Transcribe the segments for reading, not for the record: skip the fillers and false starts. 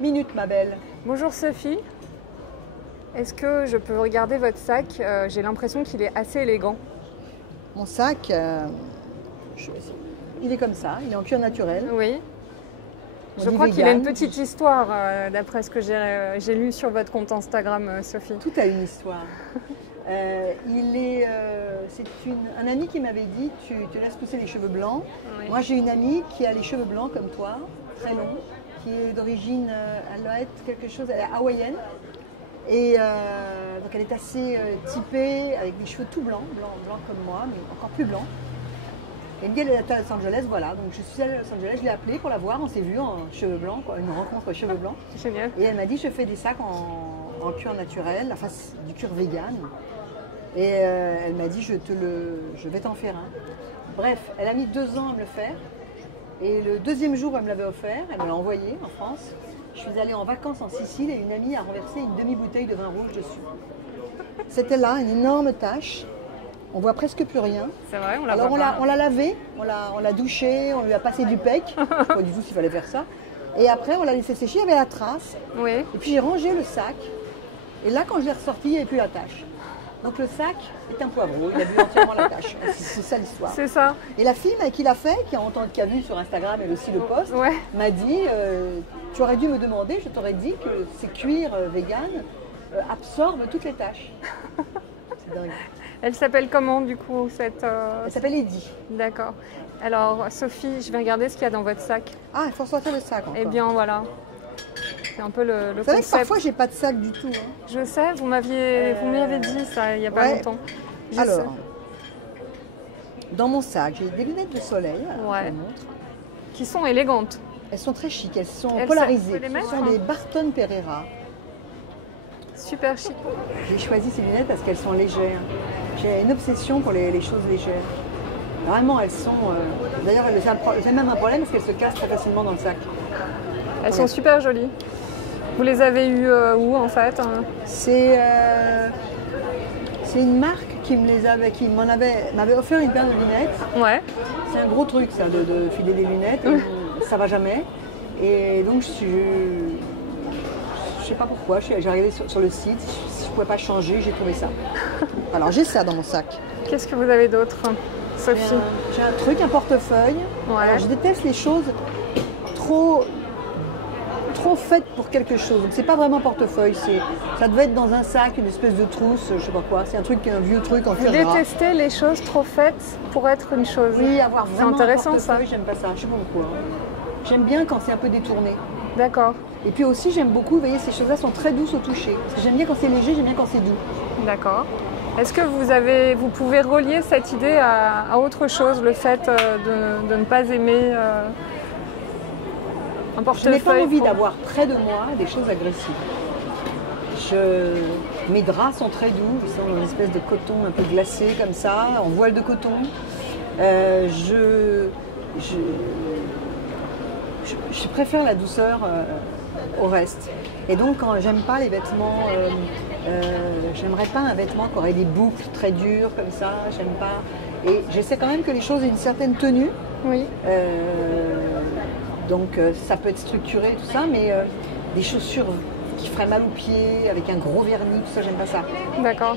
minutes, ma belle. Bonjour Sophie, est-ce que je peux regarder votre sac? J'ai l'impression qu'il est assez élégant. Mon sac, il est comme ça, il est en cuir naturel. Oui. On Je dit crois qu'il a une vegan. petite histoire, d'après ce que j'ai lu sur votre compte Instagram, Sophie. Tout a une histoire. C'est un ami qui m'avait dit tu laisses pousser les cheveux blancs. Oui. Moi j'ai une amie qui a les cheveux blancs comme toi, très longs, qui est d'origine, elle doit être quelque chose, elle est hawaïenne. Et donc elle est assez typée, avec des cheveux tout blancs, blancs comme moi, mais encore plus blancs. Et Miguel est à Los Angeles, voilà. Donc je suis allée à Los Angeles, je l'ai appelée pour la voir, on s'est vu en cheveux blancs, quoi, une rencontre cheveux blancs. Génial. Et elle m'a dit je fais des sacs en cuir naturel, enfin du cuir vegan. Et elle m'a dit je vais t'en faire un. Bref, elle a mis 2 ans à me le faire. Et le deuxième jour, elle me l'avait offert, elle me l'a envoyé en France. Je suis allée en vacances en Sicile et une amie a renversé une demi-bouteille de vin rouge dessus. C'était là, une énorme tache. On voit presque plus rien. C'est vrai, on l'a Alors voit pas. on l'a lavé, on l'a douché, on lui a passé du pec. Je ne sais pas du tout s'il fallait faire ça. Et après, on l'a laissé sécher, il y avait la trace. Oui. Et puis j'ai rangé le sac. Et là, quand je l'ai ressorti, il n'y avait plus la tache. Donc le sac est un poivreau, il a bu entièrement la tache. C'est ça l'histoire. C'est ça. Et la fille qui l'a fait, qui a vu sur Instagram et aussi le post, Ouais. m'a dit tu aurais dû me demander, je t'aurais dit que ces cuirs vegan absorbent toutes les taches. C'est dingue. Elle s'appelle comment du coup cette Elle s'appelle Eddy. D'accord. Alors Sophie, je vais regarder ce qu'il y a dans votre sac. Ah, il faut sortir le sac encore. Eh bien voilà. C'est un peu le c'est vrai que concept. parfois j'ai pas de sac du tout. Hein. Je sais, vous m'aviez dit ça il n'y a pas ouais. longtemps. Je Alors, sais. dans mon sac, j'ai des lunettes de soleil, alors, Ouais. je vous montre. Qui sont élégantes. Elles sont très chic, elles sont Elles, polarisées. ça peut les Ce sont mettre, des hein. Barton Pereira. Super chic. J'ai choisi ces lunettes parce qu'elles sont légères. J'ai une obsession pour les choses légères. Vraiment, elles sont... D'ailleurs, c'est même un problème parce qu'elles se cassent très facilement dans le sac. Elles Ouais. sont super jolies. Vous les avez eues où en fait, hein? C'est une marque qui m'avait offert une paire de lunettes. Ouais. C'est un gros truc ça, de filer des lunettes. Ça va jamais. Et donc je sais pas pourquoi, j'ai regardé sur le site, si je pouvais pas changer, j'ai trouvé ça. Alors j'ai ça dans mon sac. Qu'est-ce que vous avez d'autre, Sophie? J'ai un truc, un portefeuille. Ouais. Alors, je déteste les choses trop faites pour quelque chose. Donc c'est pas vraiment un portefeuille, ça devait être dans un sac, une espèce de trousse, je sais pas quoi. C'est un vieux truc en Vous cuir gras. détestez les choses trop faites pour être une chose. Oui, avoir C'est vraiment intéressant un ça. portefeuille, j'aime pas ça, je sais pas pourquoi. J'aime bien quand c'est un peu détourné. D'accord, Et puis aussi, j'aime beaucoup, vous voyez, ces choses-là sont très douces au toucher. Parce que j'aime bien quand c'est léger, j'aime bien quand c'est doux. d'accord. Est-ce que vous pouvez relier cette idée à autre chose, le fait de ne pas aimer un Je portefeuille? n'ai pas envie pour- d'avoir près de moi des choses agressives. Mes draps sont très doux, ils sont dans une espèce de coton un peu glacé comme ça, en voile de coton. Je préfère la douceur au reste. Et donc quand j'aime pas les vêtements, j'aimerais pas un vêtement qui aurait des boucles très dures comme ça, j'aime pas. Et j'essaie quand même que les choses aient une certaine tenue. Oui, Donc ça peut être structuré, tout ça, mais des chaussures qui feraient mal aux pieds, avec un gros vernis, tout ça, j'aime pas ça. d'accord.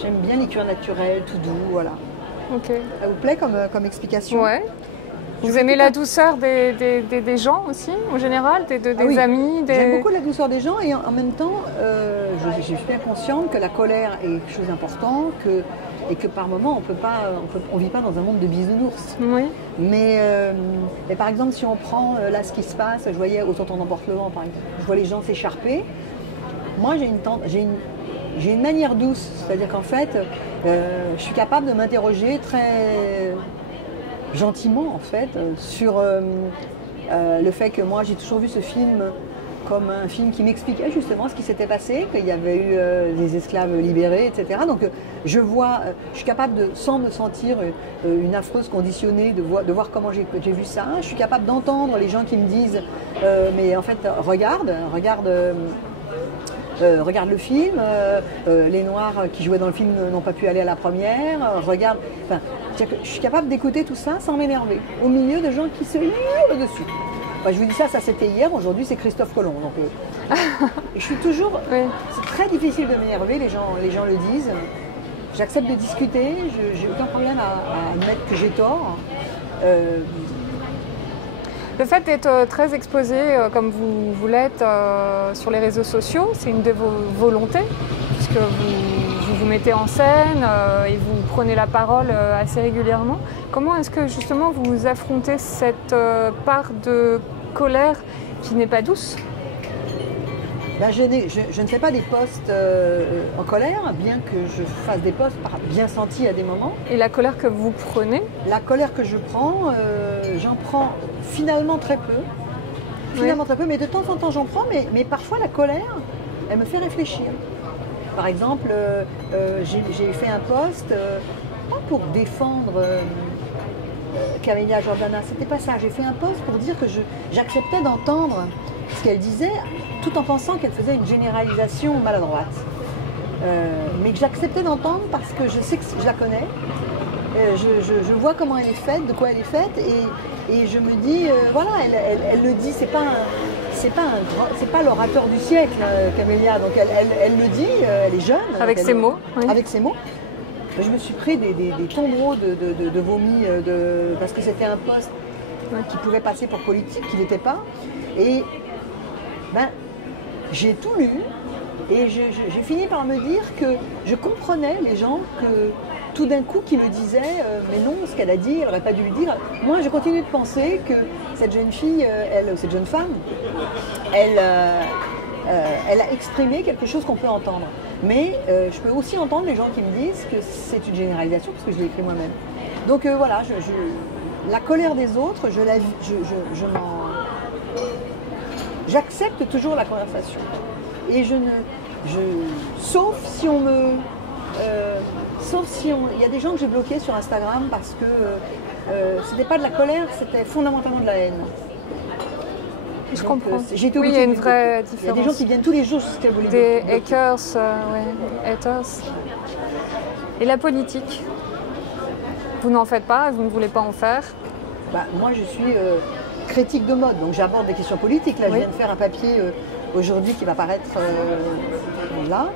J'aime bien les cuirs naturels, tout doux, voilà. Ok. Ça vous plaît comme explication? Ouais. Vous aimez la douceur des gens aussi, en général, des Ah oui. amis J'aime beaucoup la douceur des gens et en même temps, je suis bien consciente que la colère est quelque chose d'important et que par moment, on vit pas dans un monde de bisounours. Oui, Mais par exemple, si on prend là ce qui se passe, je voyais au Tonton d'Emporte le Vent, par exemple, je vois les gens s'écharper. Moi, j'ai une manière douce, c'est-à-dire qu'en fait, je suis capable de m'interroger très gentiment, en fait, sur le fait que moi, j'ai toujours vu ce film comme un film qui m'expliquait justement ce qui s'était passé, qu'il y avait eu des esclaves libérés, etc. Donc je suis capable sans me sentir une affreuse conditionnée, de voir comment j'ai vu ça. Je suis capable d'entendre les gens qui me disent mais en fait regarde le film, les Noirs qui jouaient dans le film n'ont pas pu aller à la première, regarde. Enfin, je suis capable d'écouter tout ça sans m'énerver, au milieu de gens qui se hurlent dessus. Bah, je vous dis ça c'était hier, aujourd'hui c'est Christophe Colomb. Donc, je suis toujours... Oui. C'est très difficile de m'énerver, les gens le disent. J'accepte de discuter, j'ai aucun problème à admettre que j'ai tort. Le fait d'être très exposé, comme vous l'êtes sur les réseaux sociaux, c'est une de vos volontés, puisque vous mettez en scène et vous prenez la parole assez régulièrement. Comment est-ce que justement vous affrontez cette part de colère qui n'est pas douce? Ben, je ne fais pas des posts en colère, bien que je fasse des posts bien sentis à des moments. Et la colère que vous prenez? La colère que je prends, j'en prends finalement très peu. Finalement très peu, mais de temps en temps j'en prends, mais parfois la colère, elle me fait réfléchir. Par exemple, j'ai fait un post, pas pour défendre Camélia Jordana, c'était pas ça. J'ai fait un post pour dire que j'acceptais d'entendre ce qu'elle disait, tout en pensant qu'elle faisait une généralisation maladroite. Mais que j'acceptais d'entendre parce que je sais que je la connais, je vois comment elle est faite, de quoi elle est faite, et je me dis, voilà, elle le dit, c'est pas l'orateur du siècle, Camélia, donc elle le dit, elle est jeune. Avec ses mots. Oui. Avec ses mots. Je me suis pris des tombereaux de vomi, parce que c'était un poste qui pouvait passer pour politique, qui n'était pas. Et ben, j'ai tout lu et j'ai fini par me dire que je comprenais les gens que tout d'un coup qui me disaient mais non, ce qu'elle a dit, elle n'aurait pas dû le dire. Moi, je continue de penser que cette jeune fille, cette jeune femme, elle a exprimé quelque chose qu'on peut entendre. Mais je peux aussi entendre les gens qui me disent que c'est une généralisation parce que je l'ai écrit moi-même. Donc voilà, la colère des autres, j'accepte toujours la conversation. Et sauf si il y a des gens que j'ai bloqués sur Instagram parce que c'était pas de la colère, c'était fondamentalement de la haine. Je comprends. Oui, il y a une vraie différence. Il y a des gens qui viennent tous les jours sur ce qu'elles voulaient dire. Des haters, haters. Et la politique, vous n'en faites pas, vous ne voulez pas en faire? Bah, moi, je suis critique de mode, donc j'aborde des questions politiques. Là, je viens de faire un papier aujourd'hui qui va paraître là.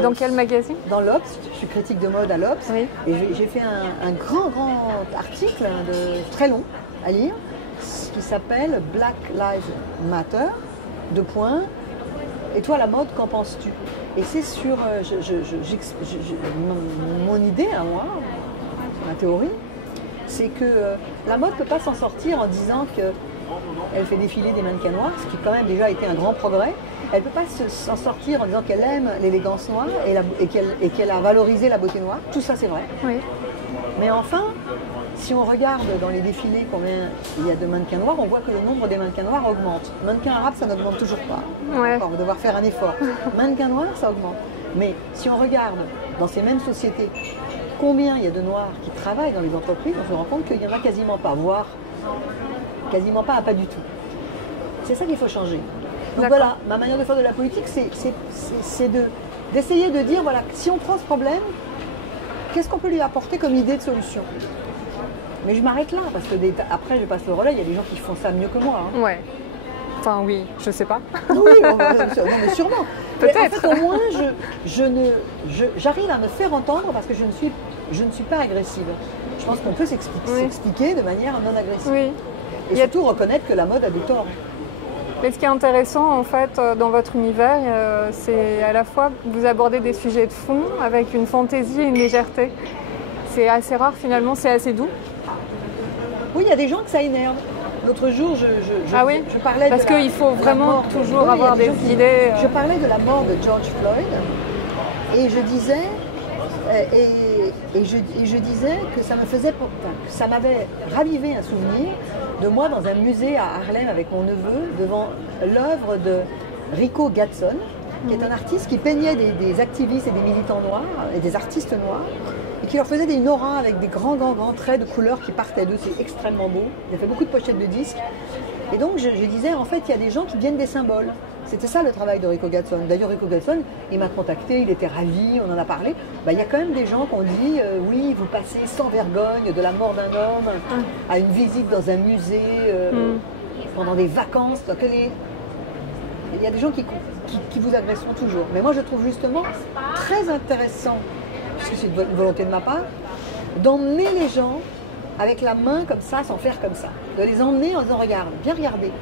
Dans quel magazine? Dans l'Obs. Je suis critique de mode à l'Obs. Oui. Et j'ai fait un grand article très long à lire, qui s'appelle Black Lives Matter, et toi la mode, qu'en penses-tu? Et c'est sur mon idée à moi, ma théorie, c'est que la mode ne peut pas s'en sortir en disant qu'elle fait défiler des mannequins noirs, ce qui quand même déjà été un grand progrès. Elle ne peut pas s'en sortir en disant qu'elle aime l'élégance noire et qu'elle a valorisé la beauté noire. Tout ça, c'est vrai. Oui. Mais enfin, si on regarde dans les défilés combien il y a de mannequins noirs, on voit que le nombre des mannequins noirs augmente. Mannequins arabes, ça n'augmente toujours pas. Ouais. On va devoir faire un effort. Mannequins noirs, ça augmente. Mais si on regarde dans ces mêmes sociétés combien il y a de noirs qui travaillent dans les entreprises, on se rend compte qu'il n'y en a quasiment pas, voire quasiment pas, pas du tout. C'est ça qu'il faut changer. Donc voilà, ma manière de faire de la politique, c'est d'essayer de dire, voilà, si on prend ce problème, qu'est-ce qu'on peut lui apporter comme idée de solution? Mais je m'arrête là, parce que après je passe le relais, il y a des gens qui font ça mieux que moi. Hein. Ouais. Enfin oui, je sais pas. Oui, non, mais sûrement. Peut-être. En fait, au moins, j'arrive à me faire entendre parce que je ne suis pas agressive. Je pense qu'on peut s'expliquer de manière non agressive. Oui. Et surtout reconnaître que la mode a des torts. Mais ce qui est intéressant en fait dans votre univers, c'est à la fois vous abordez des sujets de fond avec une fantaisie et une légèreté. C'est assez rare finalement, c'est assez doux. Oui, il y a des gens que ça énerve. L'autre jour, je parlais parce qu'il faut vraiment toujours avoir des idées. Je parlais de la mort de George Floyd et je disais je disais que ça m'avait ravivé un souvenir de moi dans un musée à Harlem avec mon neveu devant l'œuvre de Rico Gatzon, qui est un artiste qui peignait des activistes et des militants noirs et des artistes noirs et qui leur faisait une aura avec des grands traits de couleurs qui partaient d'eux. C'est extrêmement beau. Il a fait beaucoup de pochettes de disques. Et donc je disais, en fait, il y a des gens qui viennent des symboles. C'était ça le travail de Rico Gatzon. D'ailleurs, Rico Gatzon, il m'a contacté, il était ravi, on en a parlé. Il y a quand même des gens qui ont dit, oui, vous passez sans vergogne de la mort d'un homme à une visite dans un musée. pendant des vacances. Il y a des gens qui vous agresseront toujours. Mais moi, je trouve justement très intéressant, puisque c'est une volonté de ma part, d'emmener les gens avec la main comme ça, sans faire comme ça. De les emmener en disant, regarde, viens regarder.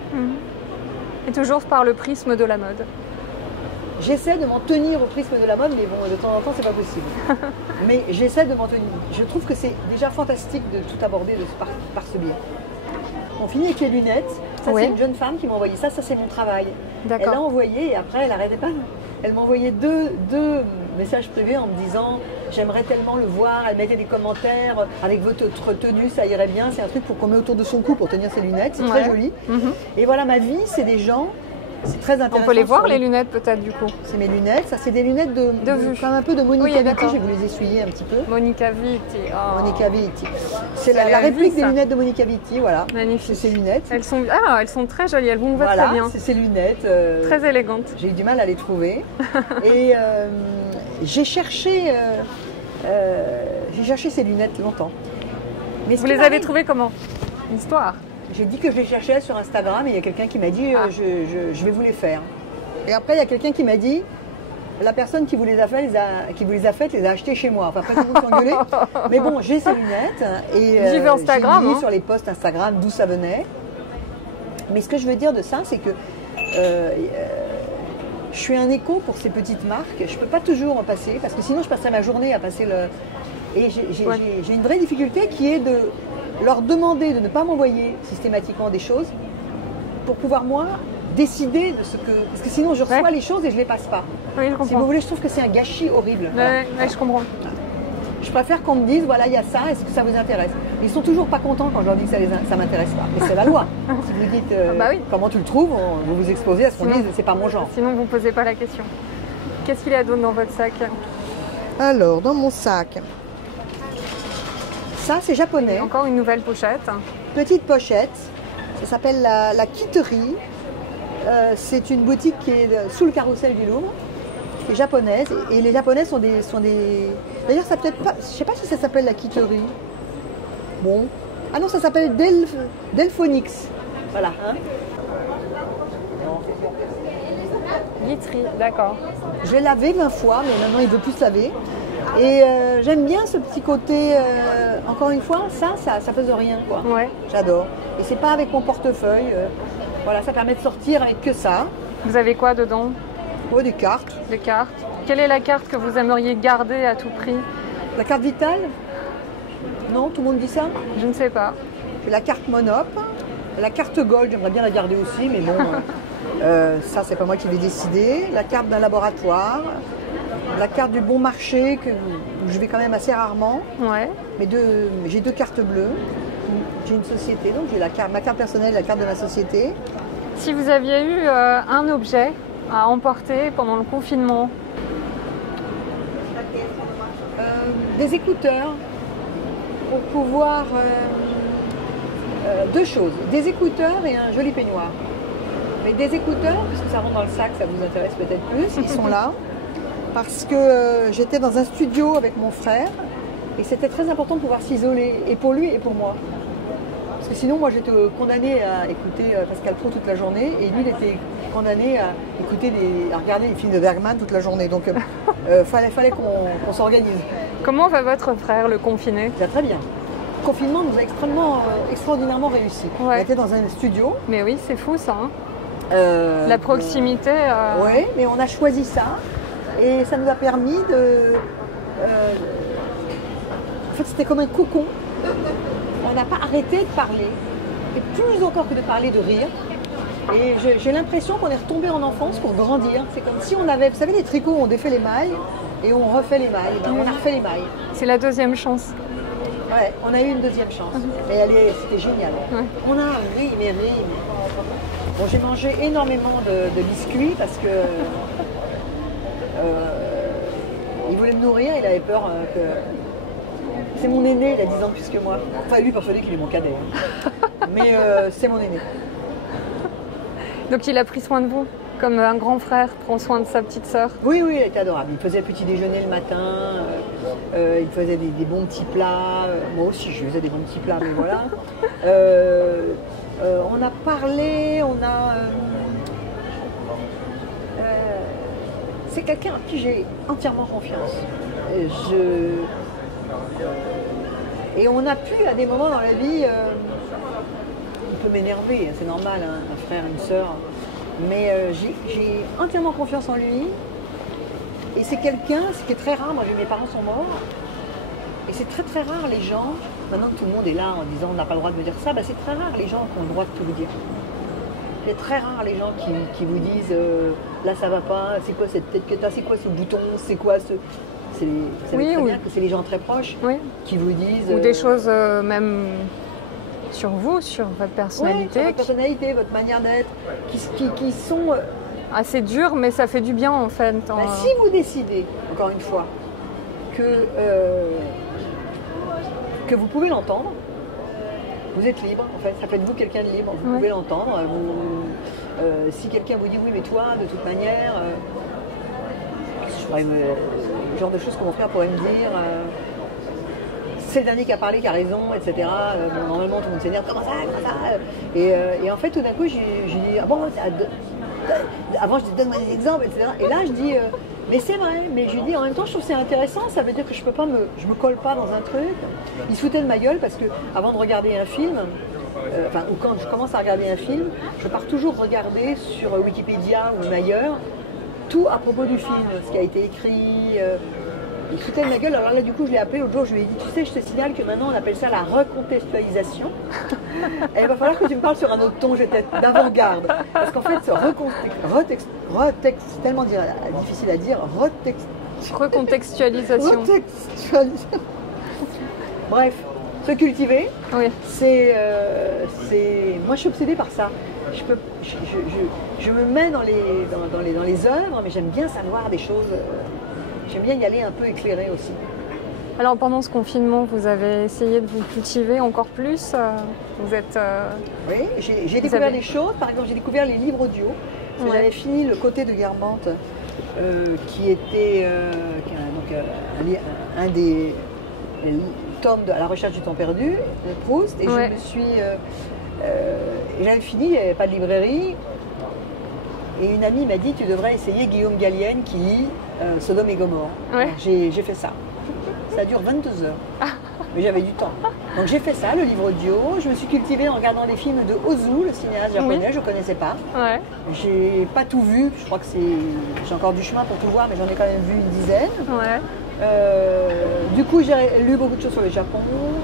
Et toujours par le prisme de la mode. J'essaie de m'en tenir au prisme de la mode, mais bon, de temps en temps, c'est pas possible. Mais j'essaie de m'en tenir. Je trouve que c'est déjà fantastique de tout aborder par ce biais. On finit avec les lunettes. Ça, c'est une jeune femme qui m'a envoyé ça. Ça, c'est mon travail. Elle l'a envoyé et après, elle n'arrêtait pas. Elle m'a envoyé deux messages privés en me disant « J'aimerais tellement le voir ». Elle mettait des commentaires « Avec votre tenue, ça irait bien ». C'est un truc qu'on met autour de son cou pour tenir ses lunettes. C'est très joli. Et voilà, ma vie, c'est des gens... C'est très intéressant. On peut les voir, les lunettes, peut-être, du coup. C'est mes lunettes. Ça, c'est des lunettes de vue. Comme un peu de Monica Vitti. Je vais vous les essuyer un petit peu. Monica Vitti. Oh. Monica Vitti. C'est la réplique des lunettes de Monica Vitti, voilà. Magnifique. C'est ces lunettes. Elles sont très jolies. Elles vont très bien. Voilà, c'est ces lunettes. Très élégantes. J'ai eu du mal à les trouver. Et j'ai cherché ces lunettes longtemps. Mais vous les avez trouvées comment? L'histoire. J'ai dit que je les cherchais sur Instagram et il y a quelqu'un qui m'a dit je vais vous les faire. Et après, il y a quelqu'un qui m'a dit la personne qui vous les a faites les a achetées chez moi. Enfin, après, tout le monde s'engueuler. Mais bon, j'ai ces lunettes et j'ai vu Instagram, j'ai lu sur les posts Instagram d'où ça venait. Mais ce que je veux dire de ça, c'est que je suis un écho pour ces petites marques. Je ne peux pas toujours en passer parce que sinon, je passerais ma journée à passer le... Et j'ai une vraie difficulté qui est de leur demander de ne pas m'envoyer systématiquement des choses pour pouvoir, moi, décider de ce que... Parce que sinon, je reçois les choses et je ne les passe pas. Oui, je comprends. Si vous voulez, je trouve que c'est un gâchis horrible. Voilà. Oui, je comprends. Je préfère qu'on me dise, voilà, il y a ça, est-ce que ça vous intéresse? Ils ne sont toujours pas contents quand je leur dis que ça ne m'intéresse pas. Mais c'est la loi. Si vous dites comment tu le trouves, vous vous exposez à ce qu'on dise, c'est pas mon genre. Sinon, vous ne posez pas la question. Qu'est-ce qu'il y a d'autre dans votre sac? Alors, dans mon sac... Ça, c'est japonais. Encore une nouvelle pochette. Petite pochette. Ça s'appelle la Kitterie. C'est une boutique qui est sous le carrousel du Louvre, qui est japonaise. Et les japonais sont des... D'ailleurs, ça peut-être pas... Je ne sais pas si ça s'appelle la Kitterie. Bon. Ah non, ça s'appelle Delphonix. Voilà. Hein. Guiterie, d'accord. Je l'ai lavé 20 fois, mais maintenant, il ne veut plus se laver. Et j'aime bien ce petit côté, encore une fois, ça pèse rien, quoi. Ouais. J'adore. Et c'est pas avec mon portefeuille. Voilà, ça permet de sortir avec que ça. Vous avez quoi dedans? Oh, des cartes. Des cartes. Quelle est la carte que vous aimeriez garder à tout prix? La carte vitale? Non, tout le monde dit ça? Je ne sais pas. J'ai la carte Monop. La carte Gold, j'aimerais bien la garder aussi, mais bon, ça, c'est pas moi qui l'ai décidé. La carte d'un laboratoire. La carte du bon marché, où je vais quand même assez rarement. Ouais. Mais j'ai 2 cartes bleues. J'ai une société, donc j'ai ma carte personnelle et la carte de ma société. Si vous aviez eu un objet à emporter pendant le confinement? Des écouteurs pour pouvoir... 2 choses. Des écouteurs et un joli peignoir. Mais des écouteurs, puisque ça rentre dans le sac, ça vous intéresse peut-être plus, ils sont là. Parce que j'étais dans un studio avec mon frère et c'était très important de pouvoir s'isoler, et pour lui et pour moi. Parce que sinon, moi, j'étais condamnée à écouter Pascal Praud toute la journée et lui, il était condamné à regarder les films de Bergman toute la journée. Donc, fallait qu'on s'organise. Comment va votre frère, le confiné? Il va très bien. Le confinement nous a extraordinairement réussi. Ouais. On était dans un studio. Mais oui, c'est fou ça. Hein. La proximité. Oui, mais on a choisi ça. Et ça nous a permis de... En fait, c'était comme un cocon. On n'a pas arrêté de parler. Et plus encore que de parler, de rire. Et j'ai l'impression qu'on est retombé en enfance pour grandir. C'est comme si on avait... Vous savez, les tricots, on défait les mailles et on refait les mailles. Ben, on a refait les mailles. C'est la deuxième chance. Ouais, on a eu une deuxième chance. Mais c'était génial. Ouais. On a ri, mais ri. Bon, j'ai mangé énormément de biscuits parce que... il voulait me nourrir, il avait peur que... C'est mon aîné, il a 10 ans de plus que moi. Enfin, lui, persuadé qu'il est mon cadet. Mais c'est mon aîné. Donc il a pris soin de vous, comme un grand frère prend soin de sa petite sœur? Oui, oui, il était adorable. Il faisait le petit déjeuner le matin, il faisait des bons petits plats. Moi aussi, je faisais des bons petits plats, mais voilà. On a parlé, c'est quelqu'un à qui j'ai entièrement confiance. Et on a pu, à des moments dans la vie, on peut m'énerver, c'est normal, hein, un frère, une sœur, mais j'ai entièrement confiance en lui. Et c'est quelqu'un, ce qui est très rare, moi mes parents sont morts, et c'est très très rare les gens, maintenant que tout le monde est là en disant on n'a pas le droit de me dire ça, bah, c'est très rare les gens qui ont le droit de tout vous dire. C'est très rare les gens qui vous disent là ça va pas, c'est quoi cette tête que t'as, c'est quoi ce bouton, c'est quoi ce... Vous savez très bien que c'est les gens très proches qui vous disent... Ou des choses même sur vous, sur votre personnalité. Sur votre personnalité, votre manière d'être, qui sont... assez dures, mais ça fait du bien en fait. Si vous décidez, encore une fois, que vous pouvez l'entendre, vous êtes libre, en fait, ça fait de vous quelqu'un de libre, vous pouvez l'entendre. Si quelqu'un vous dit oui, mais toi, de toute manière, le genre de choses que mon frère pourrait me dire, c'est le dernier qui a parlé, qui a raison, etc. Normalement, tout le monde s'énerve, comment ça. Et en fait, tout d'un coup, j'ai dit, ah bon, avant je dis donne-moi des exemples, etc. Et là, je dis, mais c'est vrai, mais je dis en même temps, je trouve que c'est intéressant, ça veut dire que je me colle pas dans un truc. Il se foutait de ma gueule parce que avant de regarder un film, ou quand je commence à regarder un film, je pars toujours regarder sur Wikipédia ou ailleurs tout à propos du film, ce qui a été écrit. Il se foutait de ma gueule, alors là du coup je l'ai appelé l'autre jour, je lui ai dit, tu sais, je te signale que maintenant on appelle ça la recontextualisation. Et il va falloir que tu me parles sur un autre ton, je vais être d'avant-garde. Parce qu'en fait, c'est tellement difficile à dire, recontextualisation. Bref, se cultiver, oui. c'est... Moi je suis obsédée par ça. Je me mets dans les œuvres, mais j'aime bien savoir des choses... J'aime bien y aller un peu éclairé aussi. Alors pendant ce confinement, vous avez essayé de vous cultiver encore plus. Vous êtes... Oui, j'ai découvert des choses. Par exemple, j'ai découvert les livres audio. J'avais fini Le Côté de Guermantes, qui était un des tomes de À la recherche du temps perdu, de Proust. Et je me suis... j'avais fini, il n'y avait pas de librairie. Et une amie m'a dit, tu devrais essayer Guillaume Gallienne qui lit Sodome et Gomorrhe. J'ai fait ça. Ça dure 22 heures. Mais j'avais du temps. Donc j'ai fait ça, le livre audio. Je me suis cultivée en regardant les films de Ozu, le cinéaste japonais. Je ne connaissais pas. J'ai pas tout vu. Je crois que j'ai encore du chemin pour tout voir, mais j'en ai quand même vu une dizaine. Du coup, j'ai lu beaucoup de choses sur le Japon.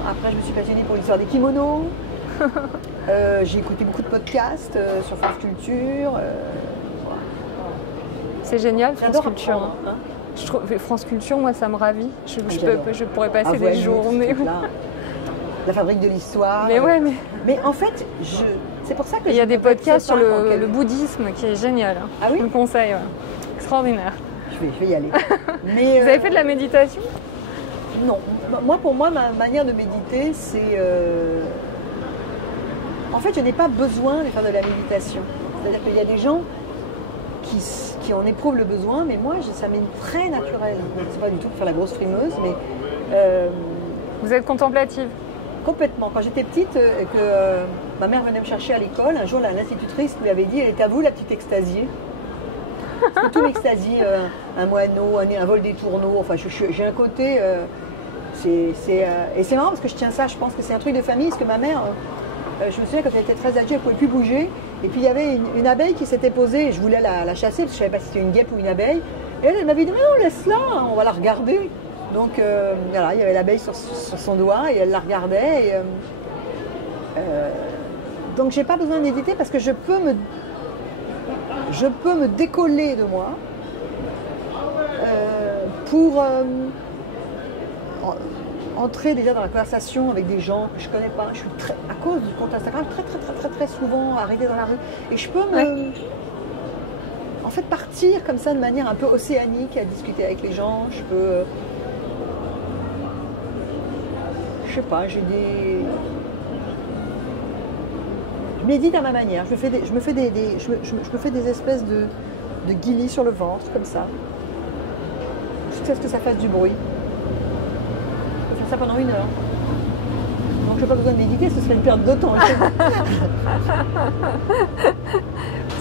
Après, je me suis passionnée pour l'histoire des kimonos. J'ai écouté beaucoup de podcasts sur France Culture. C'est génial, France Culture. Je trouve France Culture, moi, ça me ravit. Je pourrais passer des journées. La fabrique de l'histoire. Mais en fait, c'est pour ça que il y a des podcasts sur le bouddhisme qui est génial. Ah oui ? Je le conseille. Extraordinaire. Je vais y aller. Mais, vous avez fait de la méditation ? Non. Pour moi, ma manière de méditer, c'est... En fait, je n'ai pas besoin de faire de la méditation. C'est-à-dire qu'il y a des gens qui en éprouvent le besoin, mais moi, ça m'est très naturel. C'est pas du tout pour faire la grosse frimeuse, mais... Vous êtes contemplative ? Complètement. Quand j'étais petite, que ma mère venait me chercher à l'école, un jour, l'institutrice lui avait dit, elle est à vous, la petite extasiée. Parce que tout m'extasie, un moineau, un vol des tourneaux, enfin, j'ai un côté... et c'est marrant parce que je tiens ça, je pense que c'est un truc de famille, parce que ma mère... je me souviens quand elle était très âgée, elle ne pouvait plus bouger. Et puis il y avait une abeille qui s'était posée, et je voulais la chasser parce que je ne savais pas si c'était une guêpe ou une abeille. Et elle m'avait dit, mais non, laisse-la, on va la regarder. Donc voilà, il y avait l'abeille sur son doigt et elle la regardait. Donc j'ai pas besoin de méditer parce que je peux me décoller de moi pour entrer déjà dans la conversation avec des gens que je connais pas. Je suis à cause du compte Instagram, très souvent arrêtée dans la rue. Et je peux en fait partir comme ça de manière un peu océanique à discuter avec les gens. Je peux... je sais pas, j'ai des... Je médite à ma manière. Je me fais des espèces de guillis sur le ventre, comme ça. Jusqu'à ce que ça fasse du bruit. Ça pendant 1 heure. Donc je n'ai pas besoin de méditer, ce serait une perte de temps.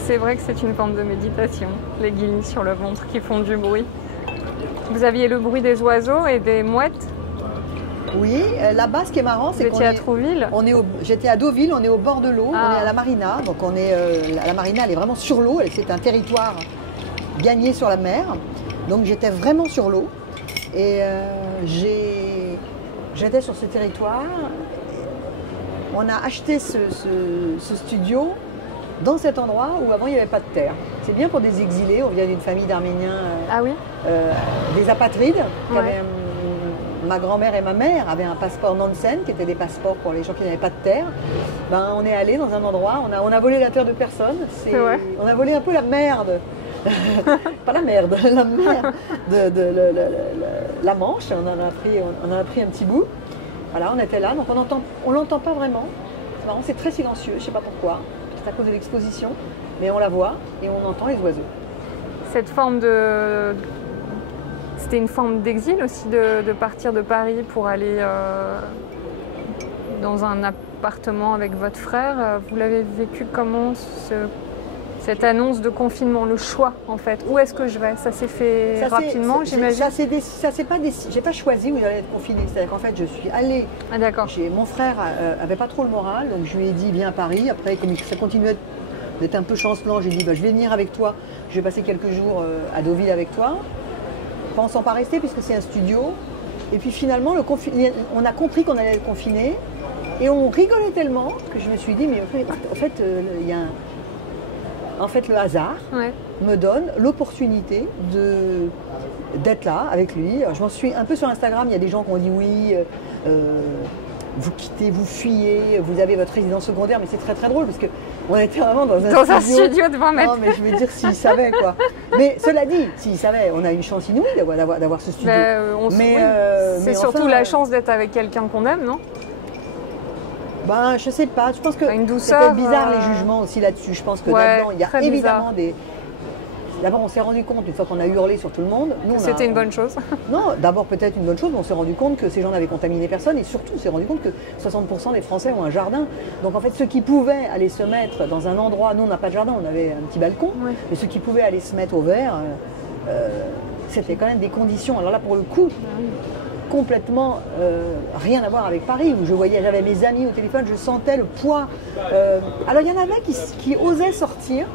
C'est vrai que c'est une forme de méditation, les guillis sur le ventre qui font du bruit. Vous aviez le bruit des oiseaux et des mouettes? Oui, là-bas, ce qui est marrant, c'est qu'on à Trouville. J'étais à Deauville, on est au bord de l'eau, Ah. on est à la marina. Donc la marina, elle est vraiment sur l'eau, c'est un territoire gagné sur la mer. Donc j'étais vraiment sur l'eau. Et j'étais sur ce territoire. On a acheté ce studio dans cet endroit où avant il n'y avait pas de terre. C'est bien pour des exilés, on vient d'une famille d'Arméniens, Ah oui. des apatrides. Qui Ouais. avaient, ma grand-mère et ma mère avaient un passeport Nansen, qui était des passeports pour les gens qui n'avaient pas de terre. Ben, on est allé dans un endroit, on a volé la terre de personne. Ouais. On a volé un peu la merde. Pas la merde, la mer de la Manche. On en a pris un petit bout. Voilà, on était là, donc on l'entend pas vraiment. C'est marrant, c'est très silencieux, je sais pas pourquoi. C'est à cause de l'exposition, mais on la voit et on entend les oiseaux. Cette forme de... C'était une forme d'exil aussi de partir de Paris pour aller dans un appartement avec votre frère. Vous l'avez vécu comment, cette annonce de confinement, le choix en fait? Où est-ce que je vais? Ça s'est fait rapidement, j'imagine? Ça s'est pas décidé. J'ai pas choisi où j'allais être confinée. C'est-à-dire qu'en fait, je suis allée. Ah d'accord. Mon frère avait pas trop le moral, donc je lui ai dit viens à Paris. Après, comme ça continuait d'être un peu chancelant, j'ai dit bah, je vais venir avec toi. Je vais passer quelques jours à Deauville avec toi. Pensant pas rester puisque c'est un studio. Et puis finalement, on a compris qu'on allait être confiné et on rigolait tellement que je me suis dit mais en fait, il y a en fait, le hasard me donne l'opportunité d'être là avec lui. Alors, je m'en suis un peu sur Instagram, il y a des gens qui ont dit oui, vous quittez, vous fuyez, vous avez votre résidence secondaire, mais c'est très très drôle parce qu'on était vraiment dans un studio de 20 mètres. Non, mais je veux dire, s'ils savaient quoi. Mais cela dit, s'ils savaient, on a une chance inouïe d'avoir ce studio. C'est surtout la chance d'être avec quelqu'un qu'on aime, non? Ben, je sais pas, je pense que une douceur, c'est bizarre les jugements aussi là-dessus. Je pense que là-dedans, il y a évidemment des... D'abord, on s'est rendu compte, une fois qu'on a hurlé sur tout le monde... C'était une bonne chose. Non, d'abord peut-être une bonne chose, mais on s'est rendu compte que ces gens n'avaient contaminé personne et surtout, on s'est rendu compte que 60% des Français ont un jardin. Donc en fait, ceux qui pouvaient aller se mettre dans un endroit... Nous, on n'a pas de jardin, on avait un petit balcon, mais ceux qui pouvaient aller se mettre au vert, c'était quand même des conditions. Alors là, pour le coup... complètement rien à voir avec Paris, où j'avais mes amis au téléphone, je sentais le poids. Alors il y en avait qui osaient sortir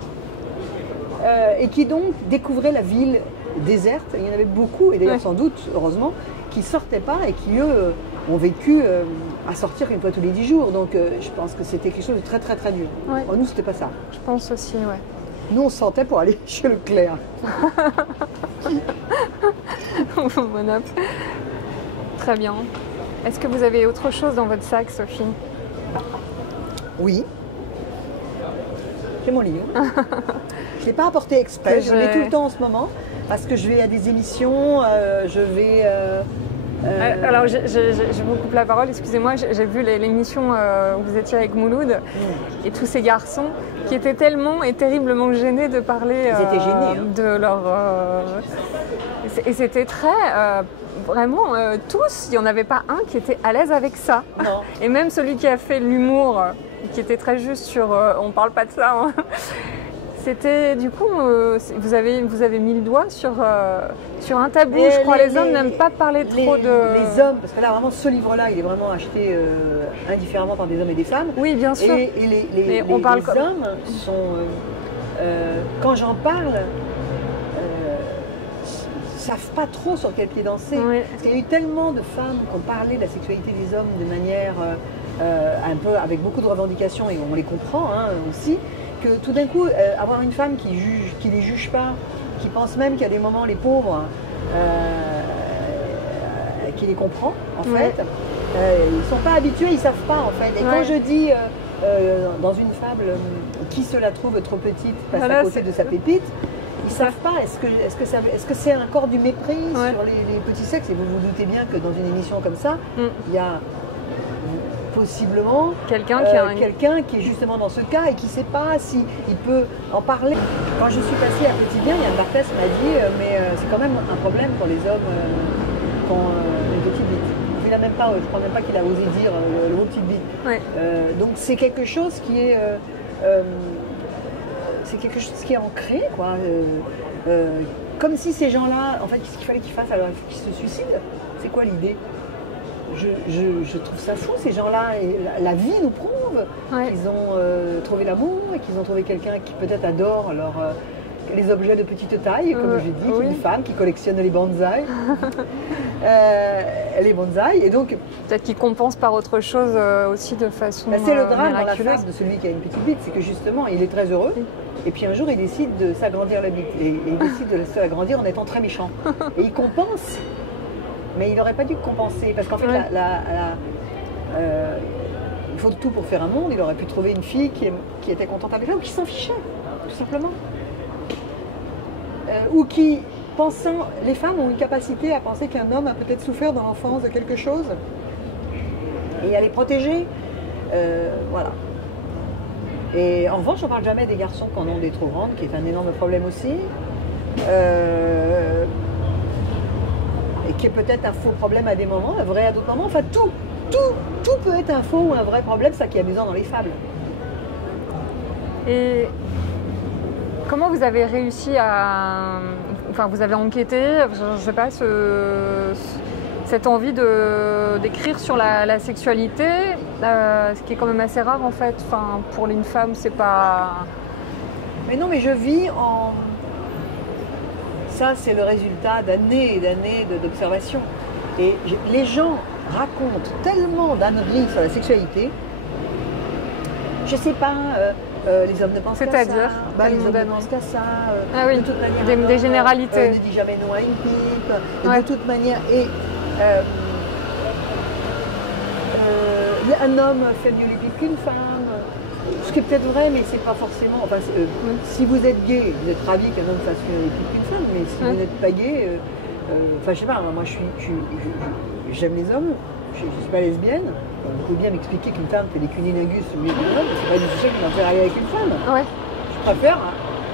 et qui donc découvraient la ville déserte. Il y en avait beaucoup, et d'ailleurs sans doute, heureusement, qui ne sortaient pas et qui, eux, ont vécu à sortir une fois tous les 10 jours. Donc je pense que c'était quelque chose de très très très dur. Ouais. Nous, c'était pas ça. Je pense aussi, ouais. Nous, on se sentait pour aller chez Leclerc. Bon app. Très bien. Est-ce que vous avez autre chose dans votre sac, Sophie? Oui. J'ai mon livre. Je ne l'ai pas apporté exprès, je l'ai tout le temps en ce moment, parce que je vais à des émissions, je vais... Alors, je vous coupe la parole, excusez-moi, j'ai vu l'émission où vous étiez avec Mouloud et tous ces garçons qui étaient tellement et terriblement gênés de parler Ils étaient gênés, de leur... Et c'était très... Vraiment, tous, il n'y en avait pas un qui était à l'aise avec ça. Non. Et même celui qui a fait l'humour, qui était très juste sur on parle pas de ça. Hein. C'était du coup, vous avez mis le doigt sur un tabou. Je crois les hommes n'aiment pas parler trop de. Les hommes, parce que là vraiment ce livre-là, il est vraiment acheté indifféremment par des hommes et des femmes. Oui, bien sûr. Et les hommes sont, quand j'en parle, savent pas trop sur quel pied danser. Oui. Parce qu'il y a eu tellement de femmes qui ont parlé de la sexualité des hommes de manière un peu avec beaucoup de revendications, et on les comprend aussi, que tout d'un coup, avoir une femme qui les juge pas, qui pense même qu'il y a des moments, les pauvres, qui les comprend en fait, ils sont pas habitués, ils savent pas en fait. Et quand je dis dans une fable, qui se la trouve trop petite passe à côté de sa pépite, ils savent pas. Est-ce que c'est encore du mépris sur les petits sexes? Et vous vous doutez bien que dans une émission comme ça, il y a possiblement quelqu'un qui est justement dans ce cas et qui ne sait pas s'il peut en parler. Quand je suis passée à Petit Bien, Yann Barthès m'a dit mais c'est quand même un problème pour les hommes qui ont une petite bite. il a même pas, je crois même pas qu'il a osé dire le mot petite bite. Ouais. Donc c'est quelque chose qui est, ancré, quoi. Comme si ces gens-là, en fait, qu'est-ce qu'il fallait qu'ils fassent alors? Il faut qu'ils se suicident. C'est quoi l'idée? Je trouve ça fou, ces gens-là. Et la vie nous prouve qu'ils ont trouvé l'amour et qu'ils ont trouvé quelqu'un qui peut-être adore les objets de petite taille, comme j'ai dit, une femme qui collectionne les bonsaïs. Les bonsaïs. Et donc, peut-être qu'ils compensent par autre chose aussi de façon c'est le drame miraculeuse. dans la face de celui qui a une petite bite, c'est que justement, il est très heureux. Et puis un jour, il décide de s'agrandir la bite. Et il décide de s'agrandir en étant très méchant. Et il compense. Mais il n'aurait pas dû compenser. Parce qu'en fait, il faut tout pour faire un monde. Il aurait pu trouver une fille qui était contente avec lui ou qui s'en fichait, tout simplement. Ou qui, pensant... Les femmes ont une capacité à penser qu'un homme a peut-être souffert dans l'enfance de quelque chose. Et à les protéger. Voilà. Et en revanche, on ne parle jamais des garçons qui en ont des trop grandes, qui est un énorme problème aussi. Et qui est peut-être un faux problème à des moments, un vrai à d'autres moments. Enfin, tout peut être un faux ou un vrai problème, ça qui est amusant dans les fables. Et comment vous avez réussi à... Enfin, vous avez enquêté, je ne sais pas, cette envie d'écrire sur la sexualité, ce qui est quand même assez rare en fait. Enfin, pour une femme, c'est pas... Mais non, mais je vis en... Ça, c'est le résultat d'années et d'années d'observation. Et les gens racontent tellement d'âneries sur la sexualité. Je sais pas, les hommes ne pensent qu'à ça. C'est-à-dire les hommes ne pensent qu'à ça. Ah oui, de toute manière, des généralités. Ne dit jamais non à une pipe. De toute manière, un homme fait mieux les pipes qu'une femme. Ce qui est peut-être vrai, mais c'est pas forcément. Enfin, si vous êtes gay, vous êtes ravi qu'un homme fasse mieux les pipes qu'une femme, mais si vous n'êtes pas gay, enfin, je sais pas, moi j'aime les hommes, je ne suis pas lesbienne. Vous pouvez bien m'expliquer qu'une femme fait des cunilingus mieux qu'un homme, c'est pas du tout ça qui m'intéresse aller avec une femme. Ouais. Je préfère,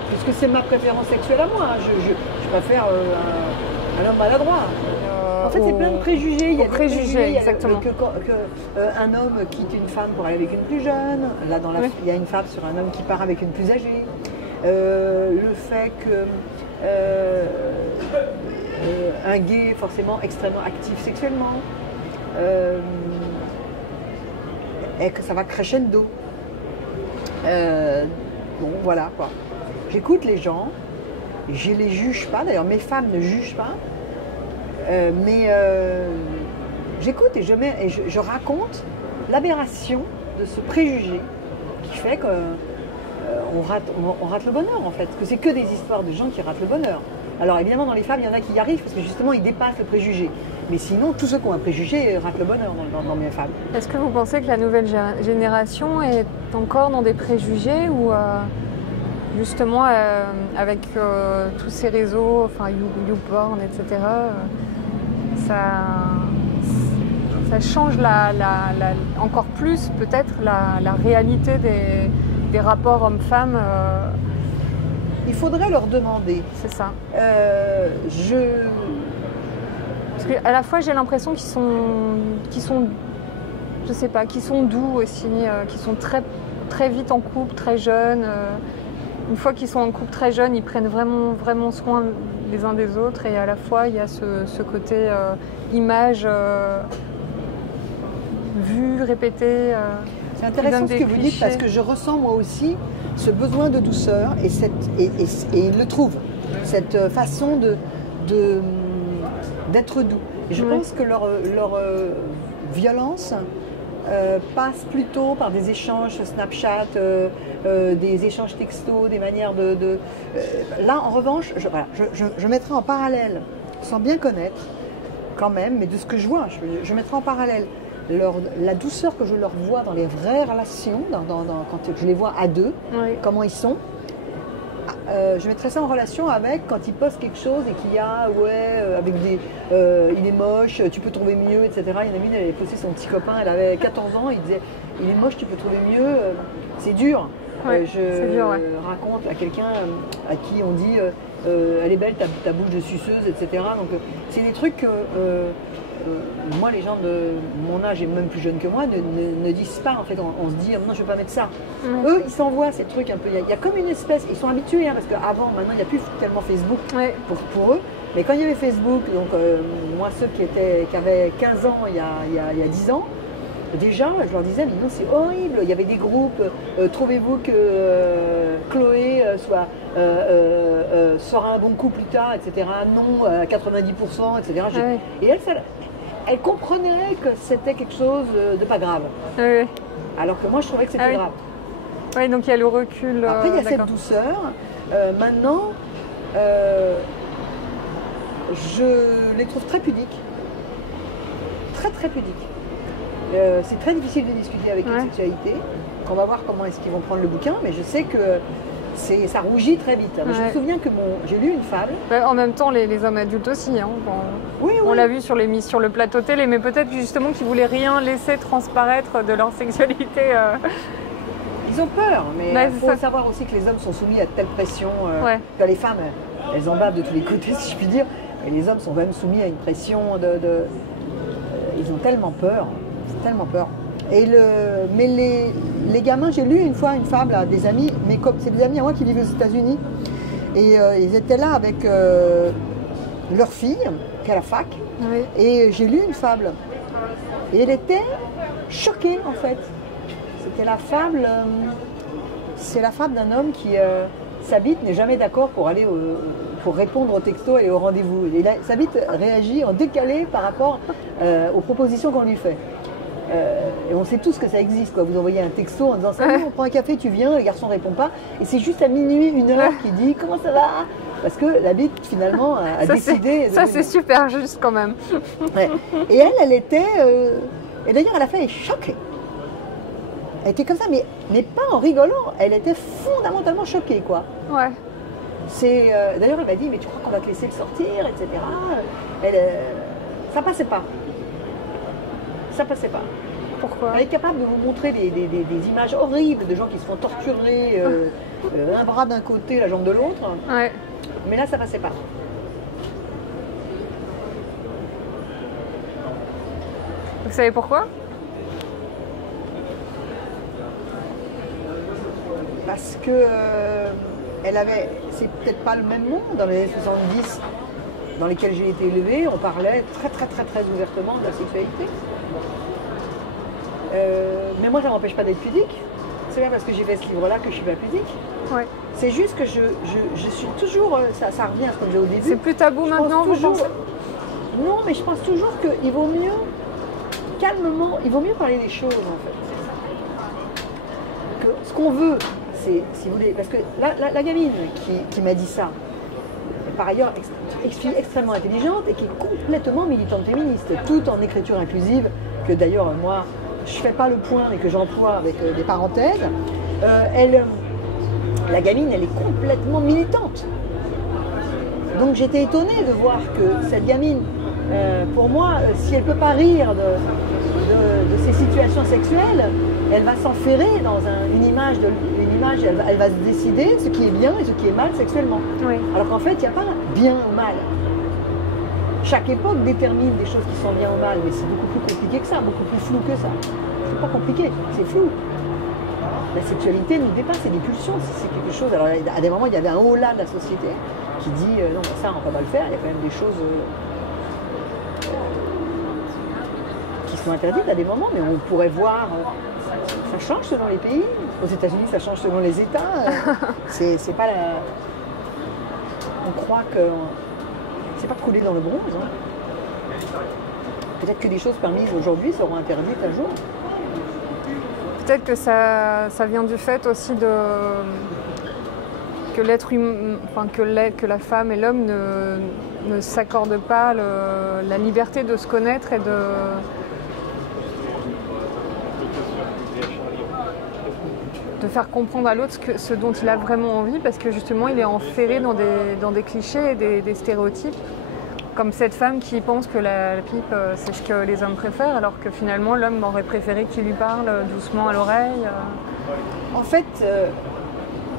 puisque c'est ma préférence sexuelle à moi, je préfère un homme maladroit. En fait, c'est plein de préjugés. Il y a des préjugés, exactement. Un homme quitte une femme pour aller avec une plus jeune. Là, il y a une fable sur un homme qui part avec une plus âgée. Le fait que un gay est forcément extrêmement actif sexuellement. Et que ça va crescendo. Bon, voilà quoi. J'écoute les gens, je les juge pas. D'ailleurs, mes femmes ne jugent pas. Mais j'écoute et je raconte l'aberration de ce préjugé qui fait qu'on rate le bonheur en fait. Parce que c'est que des histoires de gens qui ratent le bonheur. Alors évidemment dans les femmes il y en a qui y arrivent parce que justement ils dépassent le préjugé. Mais sinon tous ceux qui ont un préjugé ratent le bonheur dans mes femmes. Est-ce que vous pensez que la nouvelle génération est encore dans des préjugés ou justement avec tous ces réseaux, enfin YouPorn, etc. Ça change encore plus peut-être la réalité des rapports hommes-femmes. Il faudrait leur demander. C'est ça. Parce qu'à la fois j'ai l'impression qu'ils sont, je sais pas, qu'ils sont doux aussi, qu'ils sont très, très vite en couple, très jeunes. Une fois qu'ils sont en couple très jeunes, ils prennent vraiment, vraiment soin les uns des autres et à la fois il y a ce côté image vue, répétée. C'est intéressant ce que vous dites parce que je ressens moi aussi ce besoin de douceur et ils le trouvent, cette façon d'être doux. Et je pense que leur violence passe plutôt par des échanges Snapchat, des échanges textos, des manières là, en revanche, je mettrai en parallèle, sans bien connaître quand même, mais de ce que je vois, je mettrai en parallèle la douceur que je leur vois dans les vraies relations, quand je les vois à deux, comment ils sont. Je mettrais ça en relation avec quand ils postent quelque chose et qu'il y a, avec il est moche, tu peux trouver mieux, etc. Il y en a une, elle avait posté son petit copain, elle avait 14 ans, il disait, il est moche, tu peux trouver mieux, c'est dur. Ouais, je c'est dur, ouais. raconte à quelqu'un à qui on dit elle est belle ta bouche de suceuse, etc. Donc c'est des trucs que moi, les gens de mon âge et même plus jeunes que moi ne disent pas. En fait, on se dit non, je ne vais pas mettre ça. Eux, ils s'envoient ces trucs un peu. Il y a comme une espèce. Ils sont habitués, hein, parce qu'avant, maintenant, il n'y a plus tellement Facebook pour eux. Mais quand il y avait Facebook, donc moi, ceux qui avaient 15 ans il y a 10 ans, déjà, je leur disais, mais non, c'est horrible. Il y avait des groupes, trouvez-vous que Chloé sera un bon coup plus tard, etc. Non, à 90%, etc. Et elle comprenait que c'était quelque chose de pas grave. Alors que moi, je trouvais que c'était grave. Oui, donc il y a le recul. Après, il y a cette douceur. Maintenant, je les trouve très pudiques. Très, très pudiques. C'est très difficile de discuter avec une sexualité. On va voir comment est-ce qu'ils vont prendre le bouquin, mais je sais que ça rougit très vite. Je me souviens que j'ai lu une fable. En même temps, les hommes adultes aussi. Hein, on l'a vu sur le plateau télé, mais peut-être justement qu'ils ne voulaient rien laisser transparaître de leur sexualité. Ils ont peur, mais il faut savoir aussi que les hommes sont soumis à telle pression que les femmes, elles en bavent de tous les côtés, si je puis dire. Et les hommes sont quand même soumis à une pression ils ont tellement peur. Tellement peur. Mais les gamins, j'ai lu une fois une fable à des amis, mais c'est des amis à moi qui vivent aux États-Unis. Et ils étaient là avec leur fille, qui est à la fac. Et j'ai lu une fable. Et elle était choquée, en fait. C'était la fable. C'est la fable d'un homme qui, sa bite n'est jamais d'accord pour aller pour répondre au texto et au rendez-vous. Et sa bite réagit en décalé par rapport aux propositions qu'on lui fait. Et on sait tous que ça existe, quoi. Vous envoyez un texto en disant salut, on prend un café, tu viens, le garçon ne répond pas. Et c'est juste à minuit, 1h qui dit comment ça va. Parce que la bite, finalement, a décidé. Ça, c'est super juste quand même. Et elle était. Et d'ailleurs, à la fin, elle est choquée. Elle était comme ça, mais pas en rigolant. Elle était fondamentalement choquée, quoi. Ouais. D'ailleurs, elle m'a dit mais tu crois qu'on va te laisser le sortir, etc. Ça passait pas. Ça passait pas. Pourquoi ? Elle est capable de vous montrer des images horribles de gens qui se font torturer, un bras d'un côté, la jambe de l'autre. Ouais. Mais là, ça passait pas. Vous savez pourquoi ? Parce que c'est peut-être pas le même monde. Dans les années 70, dans lesquels j'ai été élevée, on parlait très très très très ouvertement de la sexualité. Mais moi, ça m'empêche pas d'être pudique. C'est pas parce que j'ai fait ce livre-là que je suis pas pudique. Ouais. C'est juste que je suis toujours... Ça revient à ce que j'ai au début. C'est plus tabou maintenant, vous pensez ? Non, mais je pense toujours qu'il vaut mieux, calmement, il vaut mieux parler des choses, en fait. Que ce qu'on veut, c'est, si vous voulez... Parce que la gamine qui m'a dit ça, par ailleurs, fille extrêmement intelligente et qui est complètement militante féministe, tout en écriture inclusive, que d'ailleurs, moi... je ne fais pas le point mais que j'emploie avec des parenthèses, la gamine, elle est complètement militante. Donc j'étais étonnée de voir que cette gamine, pour moi, si elle ne peut pas rire de ses situations sexuelles, elle va s'enferrer dans une image, elle va se décider ce qui est bien et ce qui est mal sexuellement. Oui. Alors qu'en fait, il n'y a pas bien ou mal. Chaque époque détermine des choses qui sont bien ou mal, mais c'est beaucoup plus compliqué que ça, beaucoup plus flou que ça. C'est pas compliqué, c'est flou. La sexualité nous dépasse, c'est des pulsions, c'est quelque chose. Alors à des moments, il y avait un haut-là de la société qui dit non, ça on va pas le faire, il y a quand même des choses qui sont interdites à des moments, mais on pourrait voir. Ça change selon les pays. Aux États-Unis, ça change selon les États. C'est pas la. On croit que. C'est pas coulé dans le bronze. Hein. Peut-être que des choses permises aujourd'hui seront interdites un jour. Peut-être que ça vient du fait aussi que l'être humain, enfin que la femme et l'homme ne s'accordent pas la liberté de se connaître et de faire comprendre à l'autre ce dont il a vraiment envie, parce que justement il est enferré dans des clichés et des stéréotypes. Comme cette femme qui pense que la pipe, c'est ce que les hommes préfèrent, alors que finalement l'homme aurait préféré qu'il lui parle doucement à l'oreille. En fait,